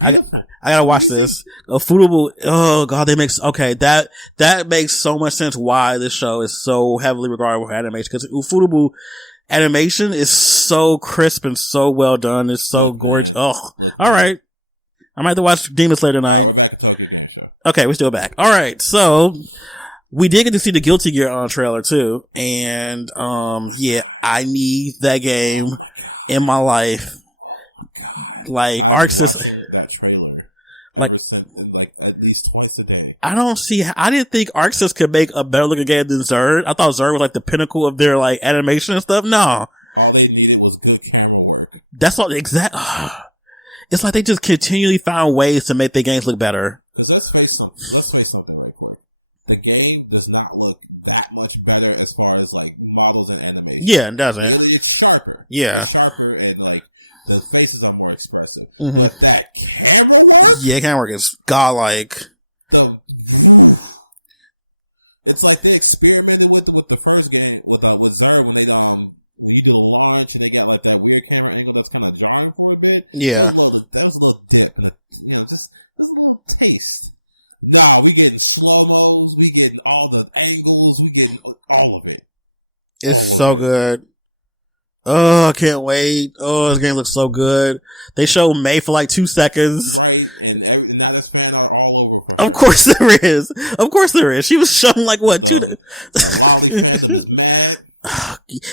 I gotta watch this. Ufotable. Oh god, that makes so much sense why this show is so heavily regarded for animation, because Ufotable animation is so crisp and so well done. It's so gorgeous. Oh, all right. I might have to watch Demon Slayer tonight. Okay, we're still back. All right, so we did get to see the Guilty Gear trailer too, and yeah, I need that game in my life. Like Arc System, like at least twice a day. I didn't think Arc System could make a better looking game than Zerd. I thought Zerd was like the pinnacle of their like animation and stuff. No, all they needed was good camera work. That's all exact. It's like they just continually found ways to make their games look better. Because let's face something right quick. The game does not look that much better as far as like models and animation. Yeah, it doesn't. It's sharper. Yeah. It's sharper and like the faces are more expressive. Mm-hmm. But that camera work? Yeah, camera work is godlike. It's like they experimented with the first game with Zerd when you do a launch and they got like that weird camera angle that's kind of jarring for a bit. Yeah. There was a little dip, just a little taste. Nah, we getting slow-mos, we getting all the angles, we getting all of it. It's so good. Oh, I can't wait. Oh, this game looks so good. They showed May for like 2 seconds. Right, and now there's fan art all over. Of course there is. Of course there is. She was shown like what, 2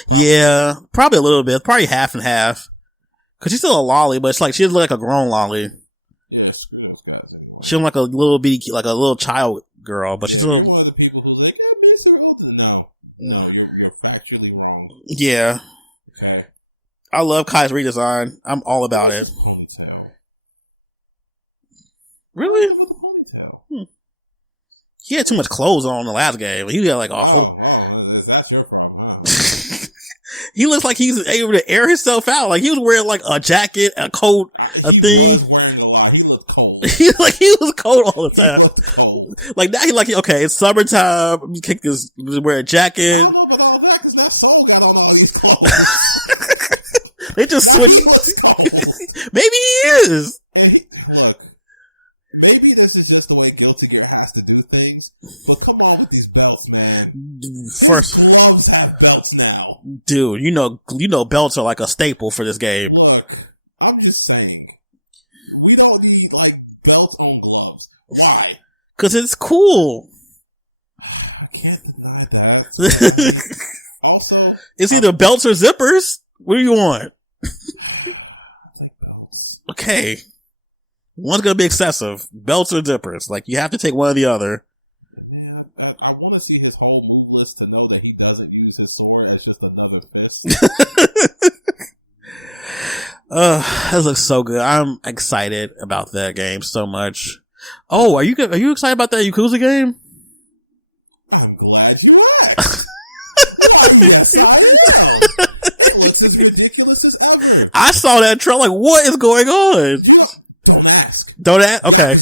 Yeah, probably a little bit. Probably half and half. Cause she's still a lolly, but it's like she doesn't look like a grown lolly. She looks like a little bitty, like a little child girl, but she's a little. No, you're factually wrong. Yeah. Okay. I love Kai's redesign. I'm all about it. Really? He had too much clothes on in the last game. He had like a whole. That's your problem. He looks like he's able to air himself out. Like he was wearing like a jacket, a coat, a thing. He was cold all the time. Like now he okay, it's summertime. He kick his wear a jacket. They just switch. Maybe he is. Hey, look. Maybe this is just the way Guilty Gear has to do things. But come on with these belts, man. First, gloves have belts now. Dude, you know, belts are like a staple for this game. Look, I'm just saying, we don't need like belts on gloves. Why? Because it's cool. I can't deny that. Also, it's either belts or zippers. What do you want? like belts. Okay. One's gonna be excessive. Belts or zippers. Like, you have to take one or the other. Man, I want to see his whole move list to know that he doesn't use his sword as just another fist. That looks so good. I'm excited about that game so much. Oh, are you excited about that Yakuza game? I'm glad you asked. Why, yes, I am. It looks as ridiculous as ever. I saw that trailer. Like, what is going on? Don't ask. Don't ask? Okay.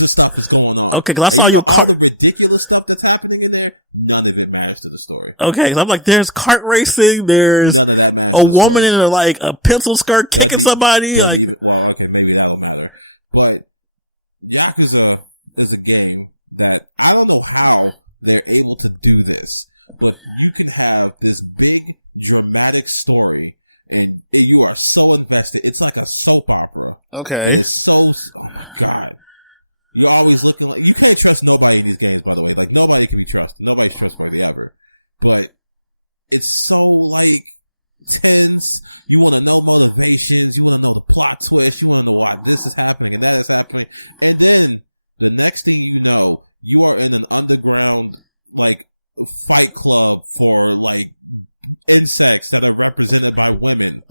Okay, because I saw your cart. Ridiculous stuff that's happening in there. None of it matters to the story. Okay, because I'm like, there's kart racing. There's a woman in a pencil skirt kicking somebody. Like, well, okay, maybe that'll matter. But Yakuza is a game that I don't know how they're able to do this, but you can have this big dramatic story and you are so invested. It's like a soap opera. okay. It's so, oh my God. You're always looking like, you can't trust nobody in these games, by the way. Like, nobody can be trusted. Nobody's trustworthy ever. But it's so, tense. You want to know motivations. You want to know the plot twist. You want to know why this is happening and that is happening. And then, the next thing you know, you are in an underground, fight club for, insects that are represented by women.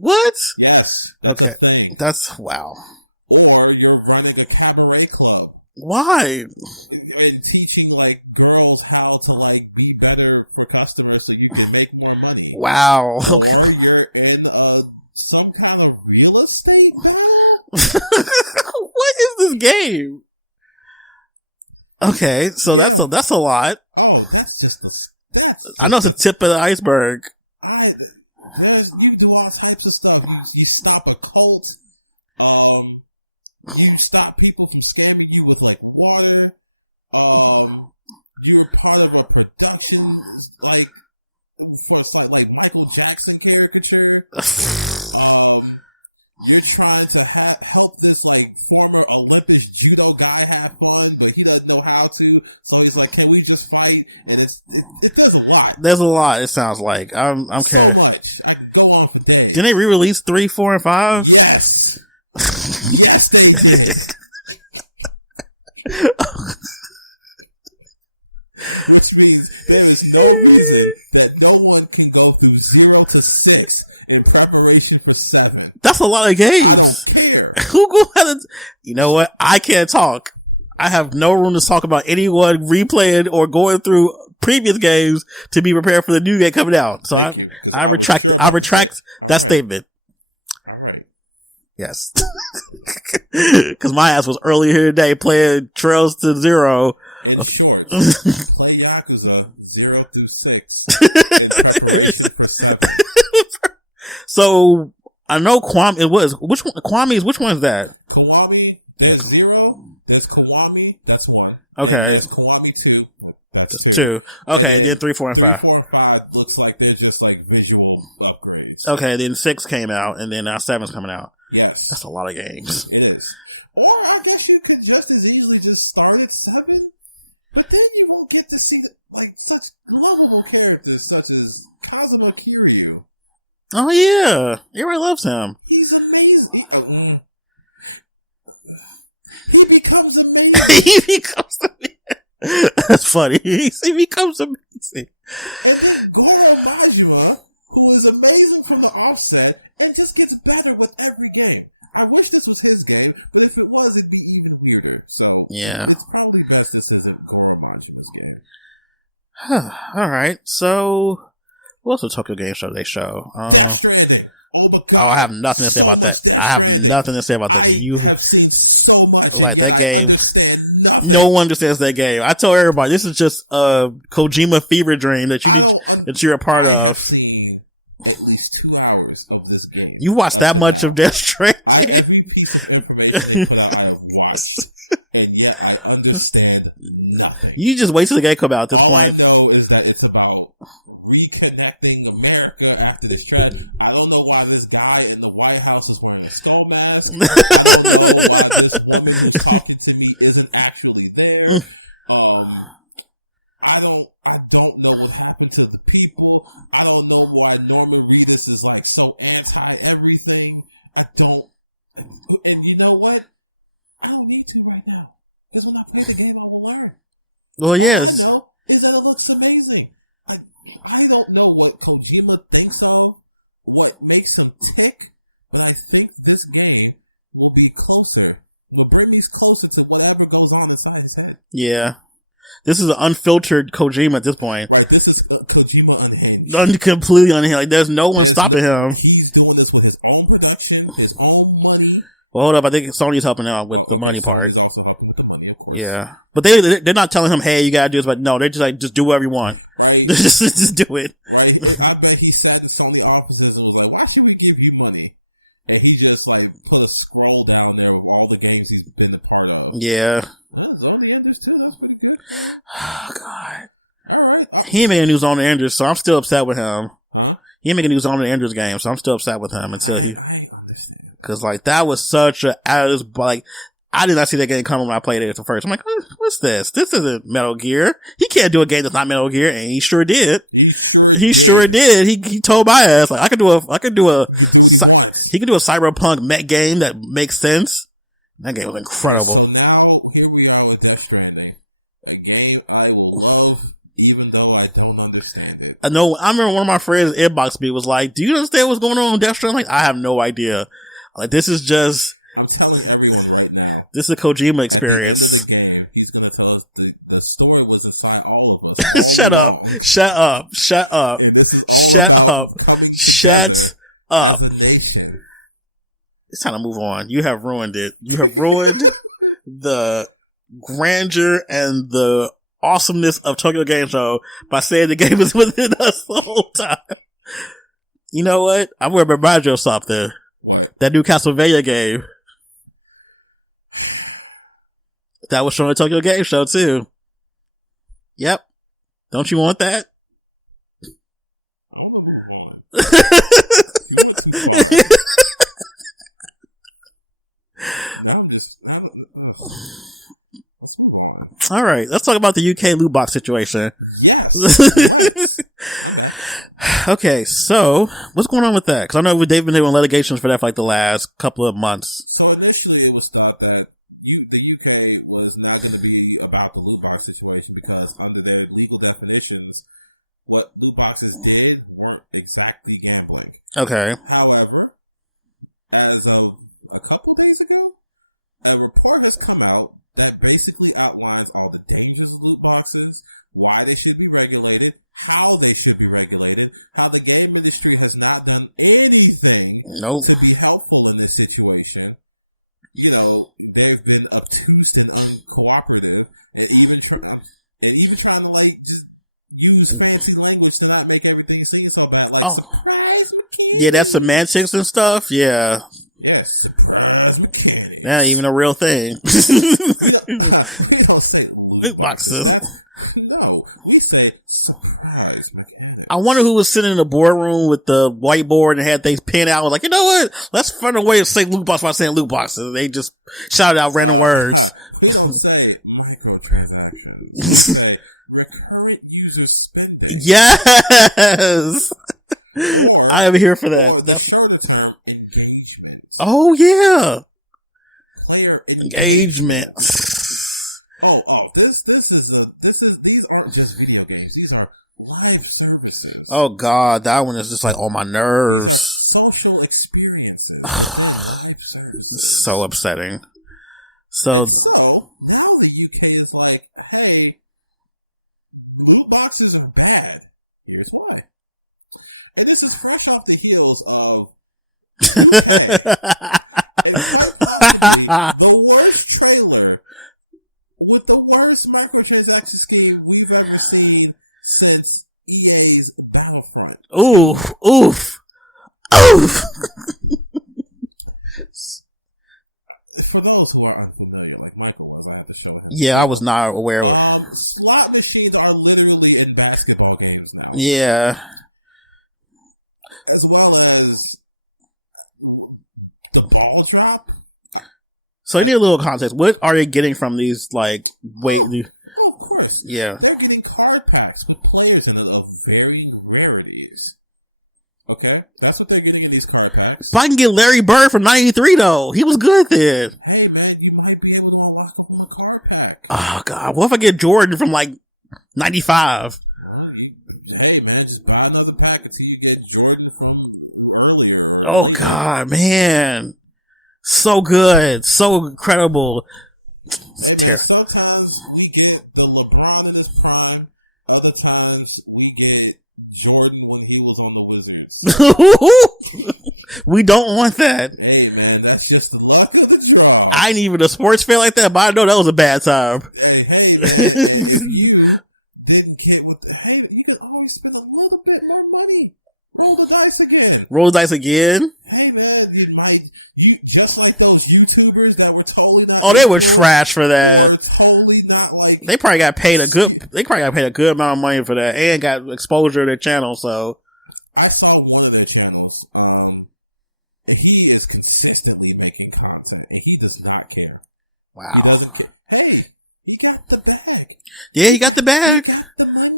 What? Yes. Okay. That's, wow. Or you're running a cabaret club. Why? And teaching, girls how to, be better for customers so you can make more money. Wow. Okay. Or you're in some kind of real estate now? What is this game? Okay, so that's a lot. Oh, that's just I know it's the tip of the iceberg. You do all types of stuff. You stop a cult. You stop people from scamming you with water. You're part of a production. for like Michael Jackson caricature. You're trying to help this like former Olympic judo guy have fun, but he doesn't know how to. So he's like, "Can we just fight?" And it does a lot. There's a lot. It sounds like I'm so much. I can go on for days. Didn't they re-release 3, 4, and 5? Yes. Yes, they did. Which means there's no reason that no one can go through 0 to 6 in preparation for 7. That's a lot of games. You know what? I can't talk. I have no room to talk about anyone replaying or going through previous games to be prepared for the new game coming out. So I retract that statement. Yes. Cause my ass was earlier here today playing Trails to Zero. It's short. Play Yakuza 0 through 6. In preparation for 7. So I know Kwame. Which one? Kwame's. Which one is that? Kiwami. There's 0. There's Kiwami. That's 1. Okay. There's Kiwami 2. That's 2. Okay. Then 3, 4, and 5. 3, 4, and 5 looks like they're just like visual upgrades. Okay. Then 6 came out, and then now 7's coming out. Yes. That's a lot of games. It is. Or I guess you could just as easily just start at 7, but then you won't get to see like such lovable characters such as Kazuma Kiryu. Oh yeah, everybody loves him. He's amazing. He becomes amazing. He becomes amazing. That's funny. He becomes amazing. And Goro Majima, who is amazing from the offset, and just gets better with every game. I wish this was his game, but if it was, it'd be even weirder. So yeah, it's probably best this isn't Goro Majima's game. All right, so what else the Tokyo Game Show they show? I have nothing to say about that. I have nothing to say about that game. You like that game? No one understands that game. I tell everybody this is just a Kojima fever dream that you're a part of. At least 2 hours of this game. You watched that much of Death Stranding? Every piece of information I've watched, and yet I understand nothing. You just wait till the game come out at this point. All I know is that it's about reconnecting America after this trend. I don't know why this guy in the White House is wearing a skull mask. I don't know why this woman who's talking to me isn't actually there. I don't know what happened to the people. I don't know why Norman Reedus is like so anti-everything. I don't. And you know what? I don't need to right now. Because when I play the game, I will learn. Well, yes. You know, is that it looks amazing. I don't know what Kojima thinks of, what makes him tick, but I think this game will be closer. Will bring me closer to whatever goes on inside his head. Yeah. This is an unfiltered Kojima at this point. Right, this is Kojima unhinged. Completely unhinged. Like, there's no one stopping him. He's doing this with his own production, his own money. Well, hold up. I think Sony's helping out with the money part. Yeah. But they're not telling him, hey, you gotta do this, but no, they're just like, just do whatever you want. Right. just do it. Right. I bet he sat in Sony offices and was like, why should we give you money? And he just like put a scroll down there with all the games he's been a part of. Yeah. Oh, God. He ain't making news on the Enders, so I'm still upset with him. He ain't making news on the Enders game, so I'm still upset with him until he... Cause like, that was such a... Like, I did not see that game coming when I played it at first. I'm like, what's this? This isn't Metal Gear. He can't do a game that's not Metal Gear, and he sure did. He sure did. He told my ass, like, he can do a cyberpunk mech game that makes sense. That game was incredible. So now, here we are with Death Stranding. A game I will love, even though I don't understand it. I know, I remember one of my friends inboxed me, was like, do you understand what's going on with Death Stranding? Like, I have no idea. Like, this is just... I'm telling everyone right now. This is a Kojima experience. He's going to tell us the story was inside all of us. Shut up. Shut up. Shut up. Shut up. Shut up. It's time to move on. You have ruined it. You have ruined the grandeur and the awesomeness of Tokyo Game Show by saying the game is within us the whole time. You know what? I'm going to remind you of something. That new Castlevania game. That was from the Tokyo Game Show too. Yep. Don't you want that? All right, let's talk about the UK loot box situation. Yes. Okay, so what's going on with that? Because I know they've been doing litigations for that for like the last couple of months. So initially, it was thought that the UK was not going to be about the loot box situation because under their legal definitions, what loot boxes did weren't exactly gambling. Okay. However, as of a couple days ago, a report has come out that basically outlines all the dangers of loot boxes, why they should be regulated, how they should be regulated, how the game industry has not done anything to be helpful in this situation. You know, they've been obtuse and uncooperative, and even trying to like just use fancy language to not make everything seem so bad. Like surprise mechanics. Yeah, that's semantics and stuff. Yeah. Yes, surprise mechanics. Yeah, even a real thing. Please don't say Loot boxes. No, we say surprise mechanics. I wonder who was sitting in the boardroom with the whiteboard and had things pinned out. Like, you know what? Let's find a way to say loot box by saying loot boxes. They just shouted out random words. We don't say microtransactions. We say recurrent user spending. Yes! I am here for that. Or the shorter term, engagement. Oh, yeah. Player Engagement. These aren't just video games. These are live services. Oh, God. That one is just like on my nerves. Social experiences. Live services. So upsetting. So now the UK is like, hey, loot boxes are bad. Here's why. And this is fresh off the heels of the worst trailer with the worst microtransaction scheme we've ever seen since EA's Battlefront. Oof. For those who are unfamiliar, like Michael was, I have to show him. Yeah, I was not aware of it. Slot machines are literally in basketball games now. Yeah. As well as the ball drop. So I need a little context. What are they getting from these, like, Oh, of course. Yeah. They're getting card packs with players in it of varying rarities. Okay? That's what they're getting in these card packs. If I can get Larry Bird from 93, though, he was good then. Hey, man, you might be able to unlock a one card pack. Oh, God. What if I get Jordan from, like, 95? Hey, man, just buy another pack until you get Jordan from earlier. Oh, God, man. So good. So incredible. It's terrible. Sometimes we get the LeBron in his prime. Other times we get Jordan when he was on the Wizards. We don't want that. Hey, man, that's just the luck of the draw. I ain't even a sports fan like that, but I know that was a bad time. Hey, man, you didn't get what the hell. You can always spend a little bit more money. Roll the dice again. Roll the dice again? Hey, man, you just like those YouTubers that were totally not. Oh, they were trash for that. Totally not like. They probably got paid a good amount of money for that and got exposure to their channel, so. I saw one of their channels, and he is consistently making content, and he does not care. Wow. Hey, he got the bag. Yeah, he got the bag.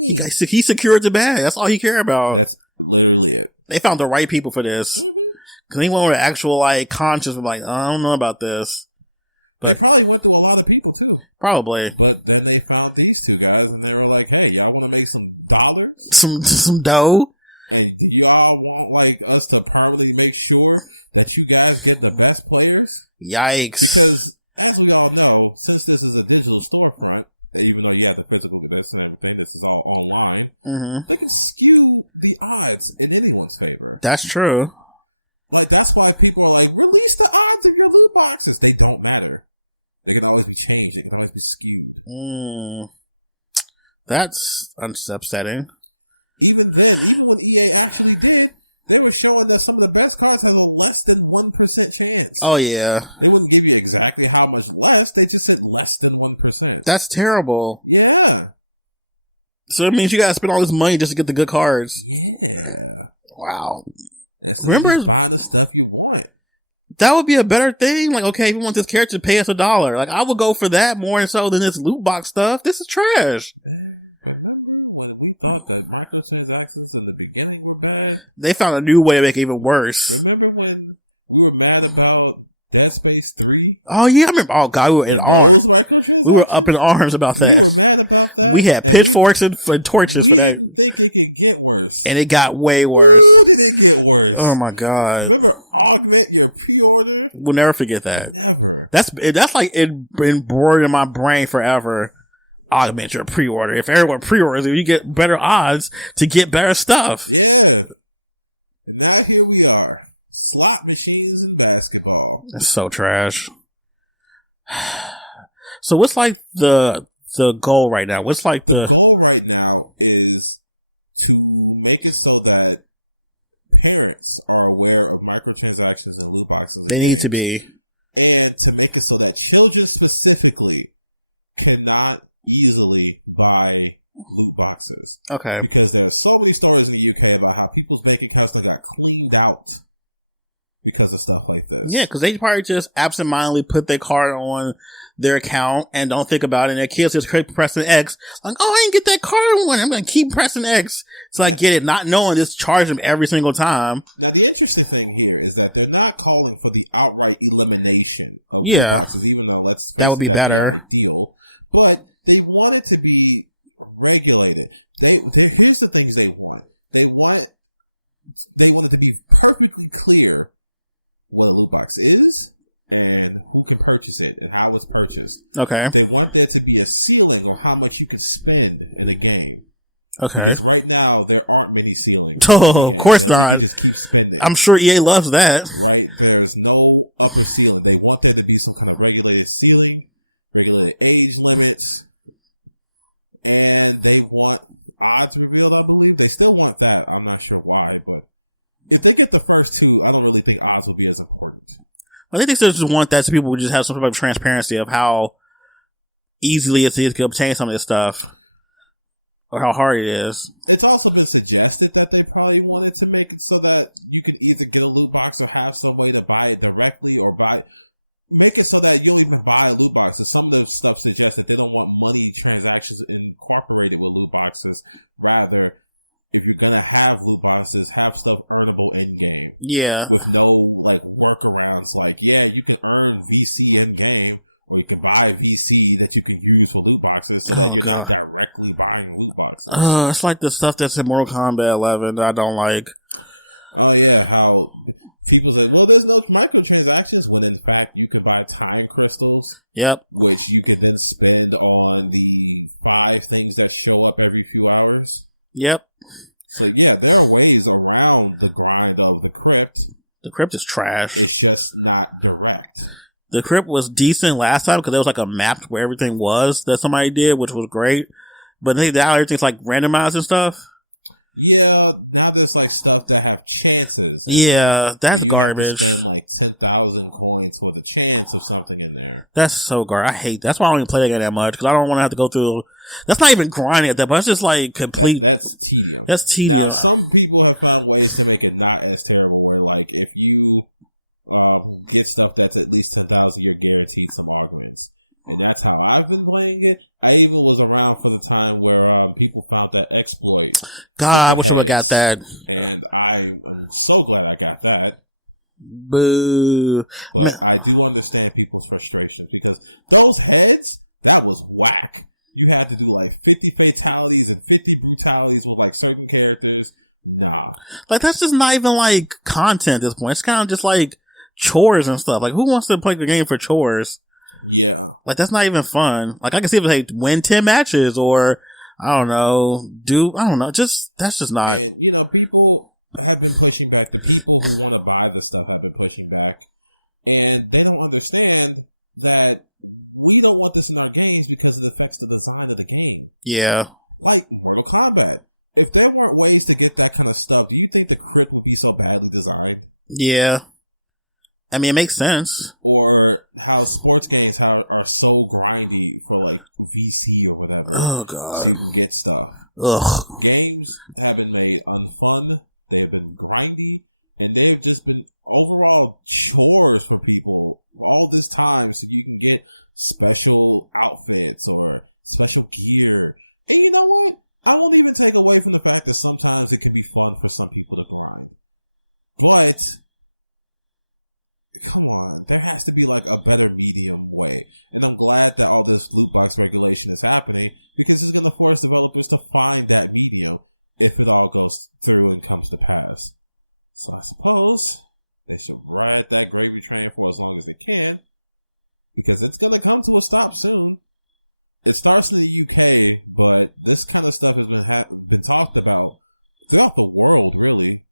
He got the money. He secured the bag. That's all he cared about. That's literally it. They found the right people for this. Cause anyone with actual, like, conscience was like, I don't know about this. But. They probably went to a lot of people, too. Probably. But then they found these two guys, and they were like, hey, y'all want to make some dollars? Some dough? Hey, do y'all want, like, us to permanently make sure that you guys get the best players? Yikes. Because, as we all know, since this is a digital storefront, and even though you have the physical events and everything, this is all online, Mm-hmm. you can skew the odds in anyone's favor. That's true. Like, that's why people are like, release the odds of your loot boxes. They don't matter. They can always be changed. They can always be skewed. That's upsetting. Even when EA actually did, they were showing that some of the best cards had a less than 1% chance. Oh, yeah. They wouldn't give you exactly how much less. They just said less than 1%. That's terrible. Yeah. So it means you gotta spend all this money just to get the good cards. Yeah. Wow. It's Remember, buy the stuff you want. that would be a better thing. Like, okay, if you want this character to pay us $1, like I would go for that more so than this loot box stuff. This is trash. Remember when we thought that microtransactions in the beginning were bad? They found a new way to make it even worse. Remember when we were mad about Dead Space 3? Oh yeah, I remember. Oh god, we were in arms. We were up in arms about that. We had pitchforks and torches for that, and it got way worse. Oh my god, we'll never forget that. That's like embroidered in my brain forever. Augment your pre-order. If everyone pre-orders, you get better odds to get better stuff. Yeah. Now here we are, slot machines and basketball. That's so trash. So what's like the goal right now? What's like the goal right now is to make it so that parents are aware of microtransactions and loot boxes. They need to be. And to make it so that children specifically cannot easily buy loot boxes. Okay. Because there are so many stories in the UK about how people's bank accounts that got cleaned out because of stuff like this. Yeah, because they probably just absentmindedly put their card on their account and don't think about it. And their kids just keep pressing X. Like, oh, I didn't get that card one. I'm going to keep pressing X. So I get it, not knowing just charge them every single time. Now, the interesting thing here is that they're not calling for the outright elimination of yeah, boxes, even though that would be better. Deal. But they want it to be regulated. Here's the things they want. They want it to be perfectly clear what a loot box is and who can purchase it and how it's purchased. Okay. They want there to be a ceiling on how much you can spend in a game. Okay. Because right now, there aren't many ceilings. Oh, of course not. I'm sure EA loves that. Right. There's no upper ceiling. They want there to be some kind of regulated ceiling, regulated age limits, and they want odds revealed, I believe. They still want that. I'm not sure why, but if they get the first two, I don't really think odds will be as important. I think they just want that so people would just have some sort of transparency of how easily it is to obtain some of this stuff. Or how hard it is. It's also been suggested that they probably wanted to make it so that you can either get a loot box or have some way to buy it directly or make it so that you don't even buy loot boxes. Some of the stuff suggests that they don't want money transactions incorporated with loot boxes. Rather, if you're going to have loot boxes, have stuff earnable in-game. Yeah. With no workarounds like, yeah, you can earn VC in-game or you can buy VC that you can use for loot boxes. So oh, God. Directly buying loot boxes. It's like the stuff that's in Mortal Kombat 11 that I don't like. Oh, yeah, how people say, well, there's no microtransactions, when in fact you can buy time crystals. Yep. Which you can then spend on the 5 things that show up every few hours. Yep. So, yeah, there are ways around the grind of the crypt. The crypt is trash. It's just not direct. The crypt was decent last time because there was like a map where everything was that somebody did, which was great. But now everything's like randomized and stuff. Yeah, now there's like stuff that have chances. Yeah, that's garbage. Spend like 10,000 coins for the chance of something in there. That's so garbage. I hate that. That's why I don't even play that game that much because I don't want to have to go through. That's not even grinding at that, but it's just like complete. That's tedious. That's tedious. Now, some people have found ways to make it not as terrible. Where like if you get stuff that's at least 10,000, you're guaranteed some augments. And that's how I've been playing it. Able was around for the time where people found that exploit. God, I wish I would have got that. And I'm so glad I got that. Boo. Man. I do understand people's frustration because those heads, that was whack. You had to do like 50 fatalities and 50 brutalities with like certain characters. Nah. Like that's just not even like content at this point. It's kind of just like chores and stuff. Like who wants to play the game for chores? Yeah. Like that's not even fun. Like I can see if they win 10 matches or I don't know, just that's just not. And, people have been pushing back. The people who want to buy this stuff have been pushing back, and they don't understand that we don't want this in our games because it affects the design of the game. Yeah. Like Mortal Kombat. If there weren't ways to get that kind of stuff, do you think the crypt would be so badly designed? Yeah. I mean, it makes sense. Or how sports games are so grindy for like VC or whatever. Oh God. Get stuff. Ugh. Games have been made unfun. They have been grindy, and they have just been overall chores for people all this time, so you can get special outfits or special gear. And you know what? I won't even take away from the fact that sometimes it can be fun for some people to grind. But, come on, there has to be like a better medium way. And I'm glad that all this loot box regulation is happening because it's going to force developers to find that medium if it all goes through and comes to pass. So I suppose they should ride that gravy train for as long as they can because it's going to come to a stop soon. It starts in the UK, but this kind of stuff has been talked about throughout the world, really.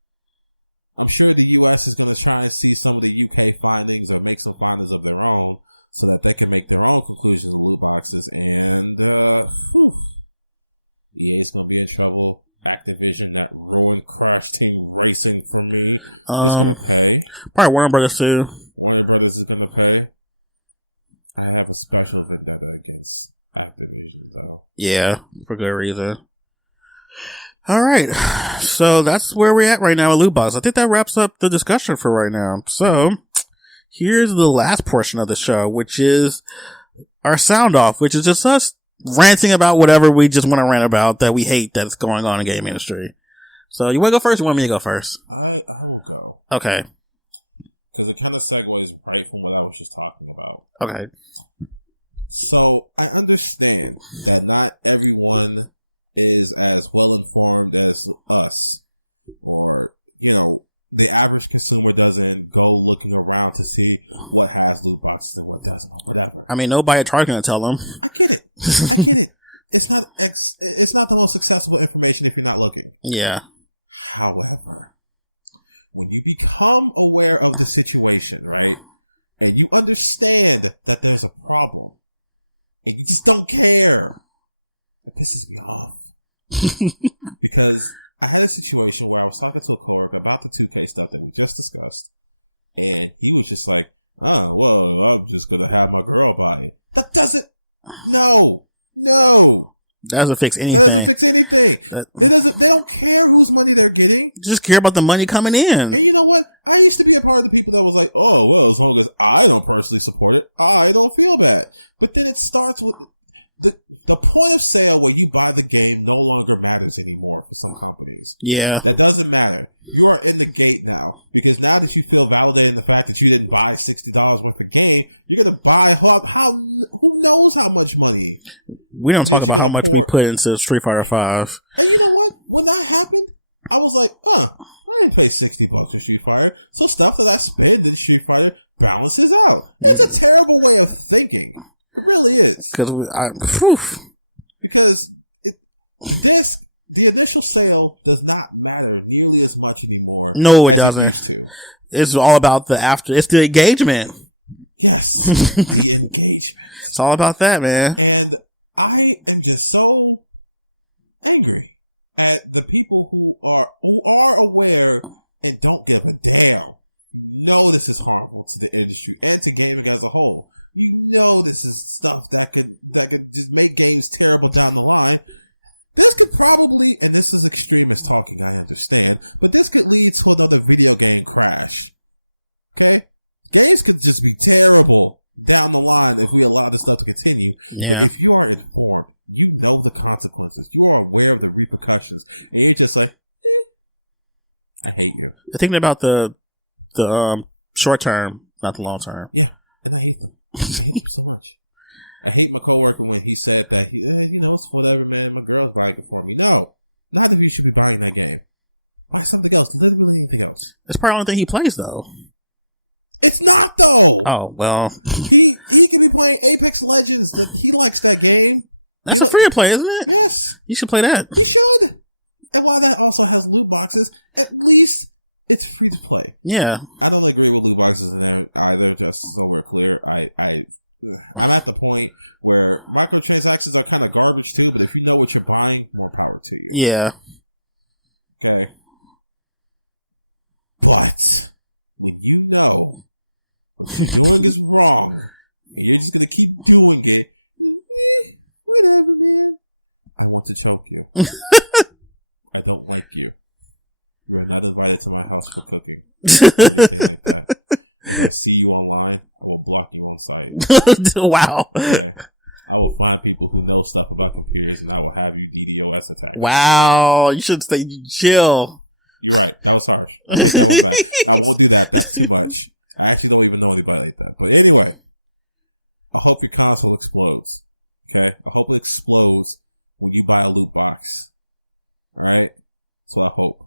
I'm sure the US is going to try and see some of the UK findings or make some findings of their own so that they can make their own conclusions on loot boxes. And, EA's going to be in trouble. Activision, that ruined Crash Team Racing for me. Probably Warner Brothers too. Warner Brothers is going to pay. I have a special vendetta against Activision, though. Yeah, for good reason. Alright, so that's where we're at right now with Loot Box. I think that wraps up the discussion for right now. So, here's the last portion of the show, which is our sound off, which is just us ranting about whatever we just want to rant about that we hate that's going on in the game industry. So, you want to go first or you want me to go first? I will go. Okay. Because it kind of segues right from what I was just talking about. Okay. So, I understand that not everyone is as well informed as us, or, you know, the average consumer doesn't go looking around to see what has loot boxes and what doesn't, or whatever. I mean, nobody at Target can tell them. I get it. It's not the most accessible information if you're not looking. Yeah. However, when you become aware of the situation, right, and you understand that there's a problem, and you still care, that pisses me off. Because I had a situation where I was talking to a coworker about the 2K stuff that we just discussed, and he was just like, "Oh, well, I'm just gonna have my girl buy it." That doesn't. No. Doesn't fix anything. They don't care whose money they're getting. Just care about the money coming in. And you know what? I used to be a part of the people that was like, "Oh, well, as long as I don't personally support it, I don't feel bad." But then it starts with the point of sale where you buy the game no longer matters anymore for some companies. Yeah. It doesn't matter. You're in the gate now. Because now that you feel validated the fact that you didn't buy $60 worth of game, you're going to buy who knows how much money. We don't talk about how much we put into Street Fighter 5. And you know what? When that happened, I was like, I didn't pay $60 for Street Fighter. So stuff that I spend in Street Fighter balances out. It's a terrible way of thinking. It really is. Because the initial sale does not matter nearly as much anymore. No, it doesn't. It's all about the after. It's the engagement. Yes, the engagement. It's all about that, man. And I am just so angry at the people who are aware and don't give a damn. You know this is harmful to the industry and to gaming as a whole. You know this is stuff that could just make games terrible down the line. This could probably, and this is extremist talking, I understand, but this could lead to another video game crash. Okay? Games could just be terrible down the line if we allow this stuff to continue. Yeah. If you are informed, you know the consequences, you are aware of the repercussions, and you're just like, I hate you. They're thinking about the short term, not the long term. Yeah, and I hate them. I hate them so much. I hate my coworker when he said that, it's whatever, man, my girl's buying it for me. No, not if you should be buying that game. Buy something else, literally anything else. It's probably the only thing he plays, though. It's not, though! Oh, well. He can be playing Apex Legends. He likes that game. That's a free to play, isn't it? Yes. You should play that. He should. And while that also has loot boxes, at least it's free to play. Yeah. I don't agree with loot boxes either, just so we're clear. I'm at the point where microtransactions are kind of garbage too, but if you know what you're buying, more power to you. Yeah. Okay. But when you know what you're doing is wrong, and you're just gonna keep doing it, whatever, man. I want to choke you. I don't like you. You're another to my house for cooking. See you online. I will block you on site. Wow. I will find people who know stuff about computers, and I will have you DDoS attack. Wow. You should stay chill. You're right. I'm sorry. I won't do that. That's too much. I actually don't even know anybody like that. But anyway, I hope your console explodes. Okay? I hope it explodes when you buy a loot box. Right? So I hope.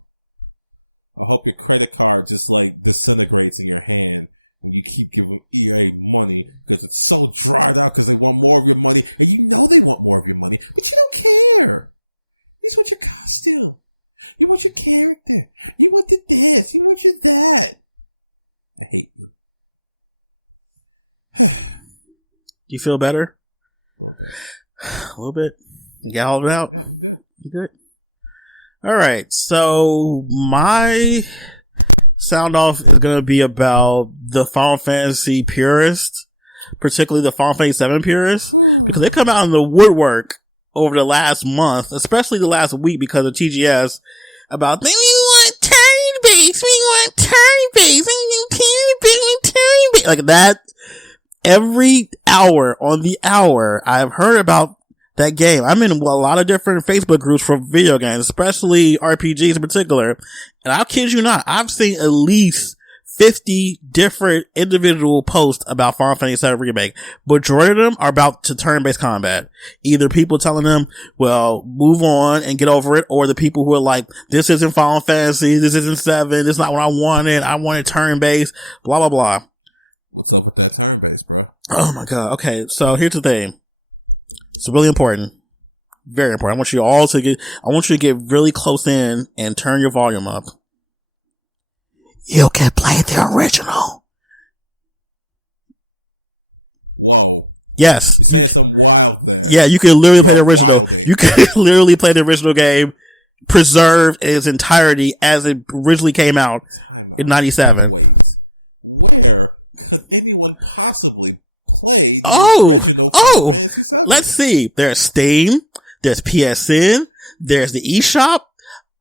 I hope your credit card just like disintegrates in your hand when you keep giving EA money because it's so dried out because they want more of your money. And you know they want more of your money, but you don't care. You just want your costume. You want your character. You want the this. You want your that. I hate you. You feel better? A little bit? You got all of it out? You good? Alright, so my sound off is going to be about the Final Fantasy purists, particularly the Final Fantasy 7 purists, because they come out in the woodwork over the last month, especially the last week because of TGS, about, we want turn-based, like that. Every hour on the hour, I've heard about that game. I'm in a lot of different Facebook groups for video games, especially RPGs in particular. And I'll kid you not, I've seen at least 50 different individual posts about Final Fantasy 7 Remake. Majority of them are about to turn-based combat. Either people telling them, well, move on and get over it, or the people who are like, this isn't Final Fantasy, this isn't 7, this is not what I wanted turn-based, blah, blah, blah. What's up with that turn-based, bro? Oh my god. Okay, so here's the thing. It's really important. Very important. I want you to get really close in and turn your volume up. You can play the original. Whoa. Yes. You can literally play the original. You can literally play the original game preserved in its entirety as it originally came out in 97. Where could anyone possibly play? Oh, let's see. There's Steam, there's PSN, there's the eShop.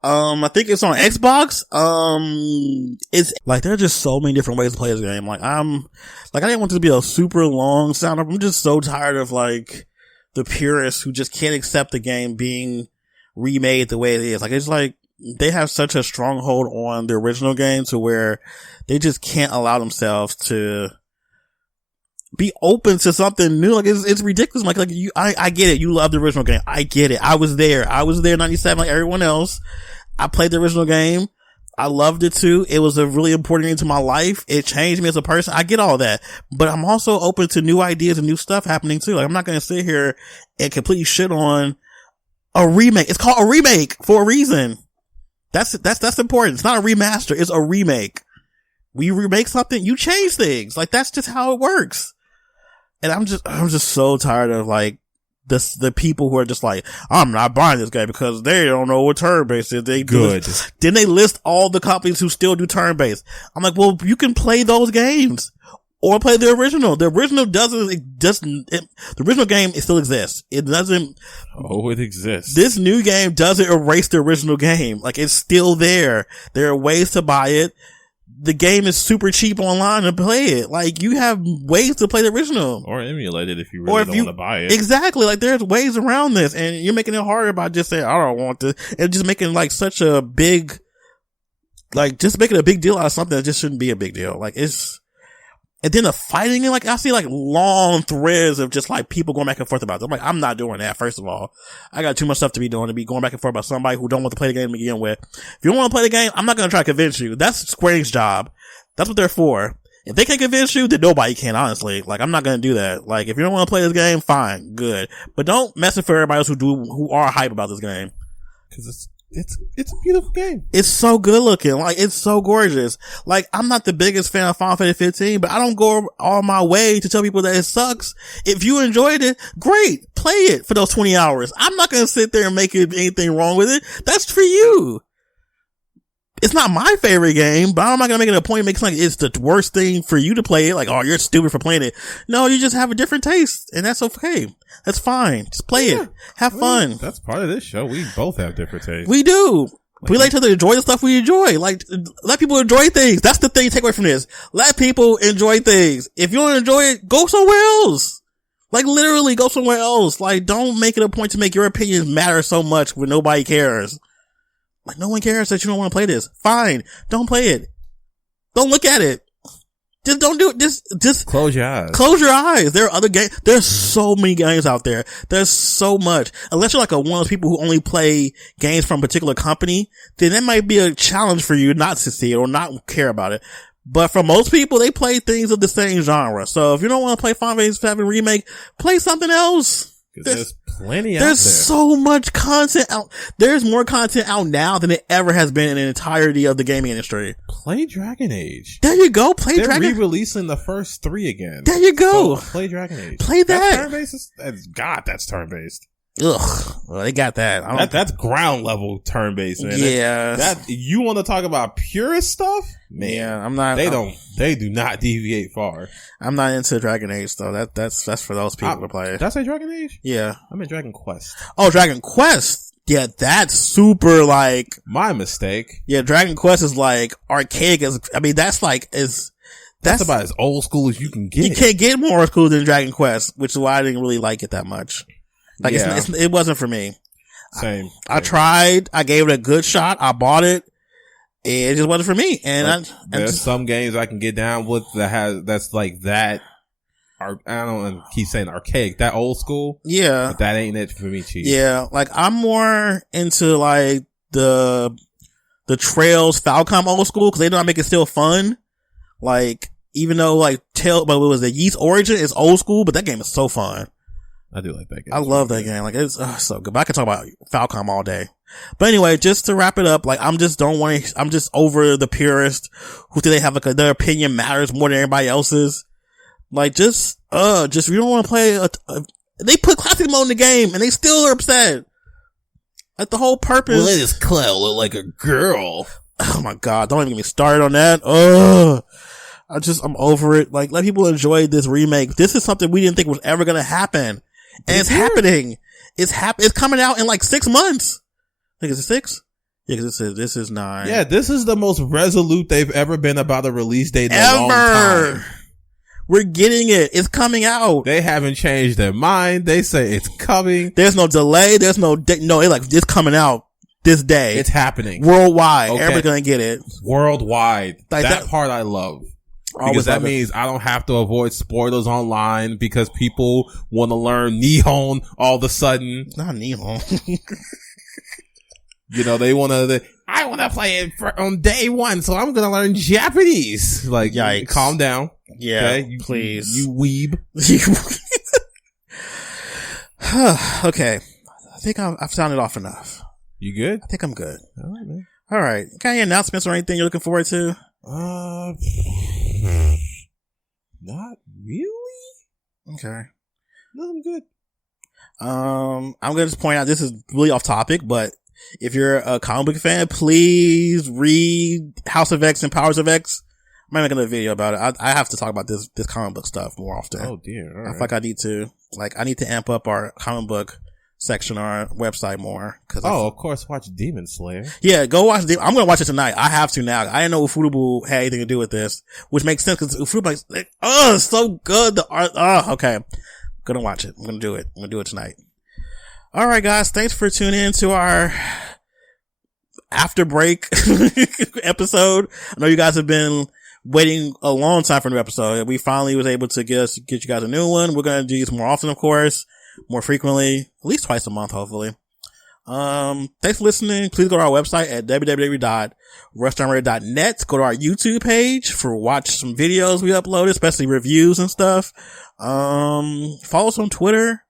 I think it's on Xbox. It's like, there are just so many different ways to play this game. I didn't want this to be a super long sound. I'm just so tired of like the purists who just can't accept the game being remade the way it is. Like, it's like they have such a stronghold on the original game to where they just can't allow themselves to be open to something new. Like, it's ridiculous. I get it. You love the original game. I get it. I was there in 97 like everyone else. I played the original game. I loved it too. It was a really important thing to my life. It changed me as a person. I get all that. But I'm also open to new ideas and new stuff happening too. Like, I'm not going to sit here and completely shit on a remake. It's called a remake for a reason. That's important. It's not a remaster. It's a remake. We remake something, you change things. Like, that's just how it works. And I'm just so tired of like the people who are just like, I'm not buying this game because they don't know what turn-based is. Then they list all the companies who still do turn-based. I'm like, well, you can play those games or play the original. The original the original game, it still exists. It doesn't. Oh, it exists. This new game doesn't erase the original game. Like, it's still there. There are ways to buy it. The game is super cheap online to play it. Like, you have ways to play the original. Or emulate it if you really don't want to buy it. Exactly. Like, there's ways around this, and you're making it harder by just saying, I don't want this, and just making like such a big, like, just making a big deal out of something that just shouldn't be a big deal. Like, it's, and then the fighting, and like, I see like long threads of just like people going back and forth about it. I'm like, I'm not doing that. First of all, I got too much stuff to be doing to be going back and forth about somebody who don't want to play the game to begin with. If you don't want to play the game, I'm not going to try to convince you. That's Square Enix's job. That's what they're for. If they can't convince you, then nobody can, honestly. Like, I'm not going to do that. Like, if you don't want to play this game, fine, good. But don't mess with everybody else who are hype about this game. Cause it's a beautiful game. It's so good looking. Like, it's so gorgeous. Like, I'm not the biggest fan of Final Fantasy 15, but I don't go all my way to tell people that it sucks. If you enjoyed it, great. Play it for those 20 hours. I'm not going to sit there and make anything wrong with it. That's for you. It's not my favorite game, but I'm not going to make it a point to make it like it's the worst thing for you to play it. Like, oh, you're stupid for playing it. No, you just have a different taste, and that's okay. That's fine. Just play it. Have fun. That's part of this show. We both have different tastes. We do. We like to enjoy the stuff we enjoy. Like, let people enjoy things. That's the thing you take away from this. Let people enjoy things. If you don't enjoy it, go somewhere else. Like, literally go somewhere else. Like, don't make it a point to make your opinions matter so much when nobody cares. Like, no one cares that you don't want to play this. Fine. Don't play it. Don't look at it. Just don't do it. Just close your eyes. Close your eyes. There are other games. There's so many games out there. There's so much. Unless you're like one of those people who only play games from a particular company, then that might be a challenge for you not to see it or not care about it. But for most people, they play things of the same genre. So if you don't want to play Final Fantasy VII Remake, play something else. There's plenty out there. There's so much content out. There's more content out now than it ever has been in the entirety of the gaming industry. Play Dragon Age. There you go. Play They're Dragon. They're re-releasing the first 3 again. There you go. So play Dragon Age. Play that. That's turn-based? That's turn-based. Ugh. Well, they got that. That's ground level turn-based, man. Yeah. That you want to talk about purist stuff? Man, yeah, I'm not. They do not deviate far. I'm not into Dragon Age though. That's for those people to play. Did I say Dragon Age? Yeah. I'm in Dragon Quest. Oh, Dragon Quest. Yeah, that's super like. My mistake. Yeah, Dragon Quest is like archaic as, that's about as old school as you can get. You can't get more old school than Dragon Quest, which is why I didn't really like it that much. Like, yeah. It wasn't for me. Same. I tried. I gave it a good shot. I bought it. It just wasn't for me. And there's some games I can get down with that's like that. I don't want to keep saying archaic, that old school. Yeah. But that ain't it for me, Chief. Yeah. Like, I'm more into like the Trails Falcom old school because they know I make it still fun. Like, even though like but it was the Yeast Origin is old school, but that game is so fun. I do like that game. I love that game. Like, it's so good. But I could talk about Falcom all day. But anyway, just to wrap it up, like, I'm just over the purists who think they have like their opinion matters more than everybody else's. Like, just you don't want to play they put classic mode in the game and they still are upset. Like, the whole purpose. Well, this Cloud look like a girl. Oh my God. Don't even get me started on that. I'm over it. Like, let people enjoy this remake. This is something we didn't think was ever going to happen. And it's happening. It's coming out in like 6 months. I think it's 6? Yeah, cause this is 9. Yeah, this is the most resolute they've ever been about a release date in a long time. We're getting it. It's coming out. They haven't changed their mind. They say it's coming. There's no delay. There's no, it's coming out this day. It's happening. Worldwide. Okay. Everybody's gonna get it. Worldwide. Like that part I love. Because that means I don't have to avoid spoilers online because people want to learn Nihon all of a sudden. Not Nihon. They want to, I want to play it on day 1, so I'm going to learn Japanese. Like, yikes. Calm down. Yeah, okay? Please. You weeb. Okay. I think I've sounded off enough. You good? I think I'm good. All right, man. All right. Got any announcements or anything you're looking forward to? Not really. Okay. No, I'm good. I'm going to just point out, this is really off topic, but if you're a comic book fan, please read House of X and Powers of X. I'm making a video about it. I have to talk about this comic book stuff more often. Oh dear. All right. I feel like I need to. Like, I need to amp up our comic book section on our website more. Of course, watch Demon Slayer. Yeah, go watch I'm going to watch it tonight. I have to now. I didn't know Ufotable had anything to do with this, which makes sense because Ufotable's like, it's so good. The art, okay. I'm going to watch it. I'm going to do it. I'm going to do it tonight. All right, guys. Thanks for tuning in to our after break episode. I know you guys have been waiting a long time for a new episode. We finally was able to get you guys a new one. We're going to do these more often, of course, more frequently, at least twice a month, hopefully. Thanks for listening. Please go to our website at www.rushdown.net. Go to our YouTube page watch some videos we uploaded, especially reviews and stuff. Follow us on Twitter.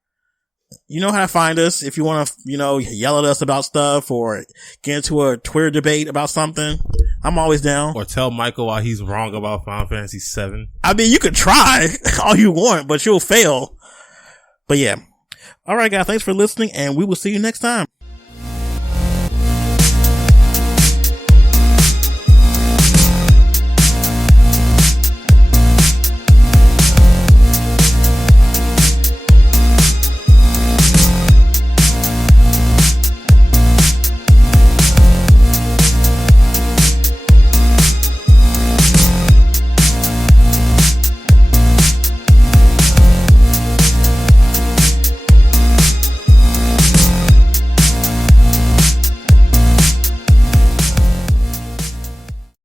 You know how to find us if you want to, yell at us about stuff or get into a Twitter debate about something. I'm always down. Or tell Michael why he's wrong about Final Fantasy VII. I mean, you could try all you want, but you'll fail. But yeah. All right, guys. Thanks for listening, and we will see you next time.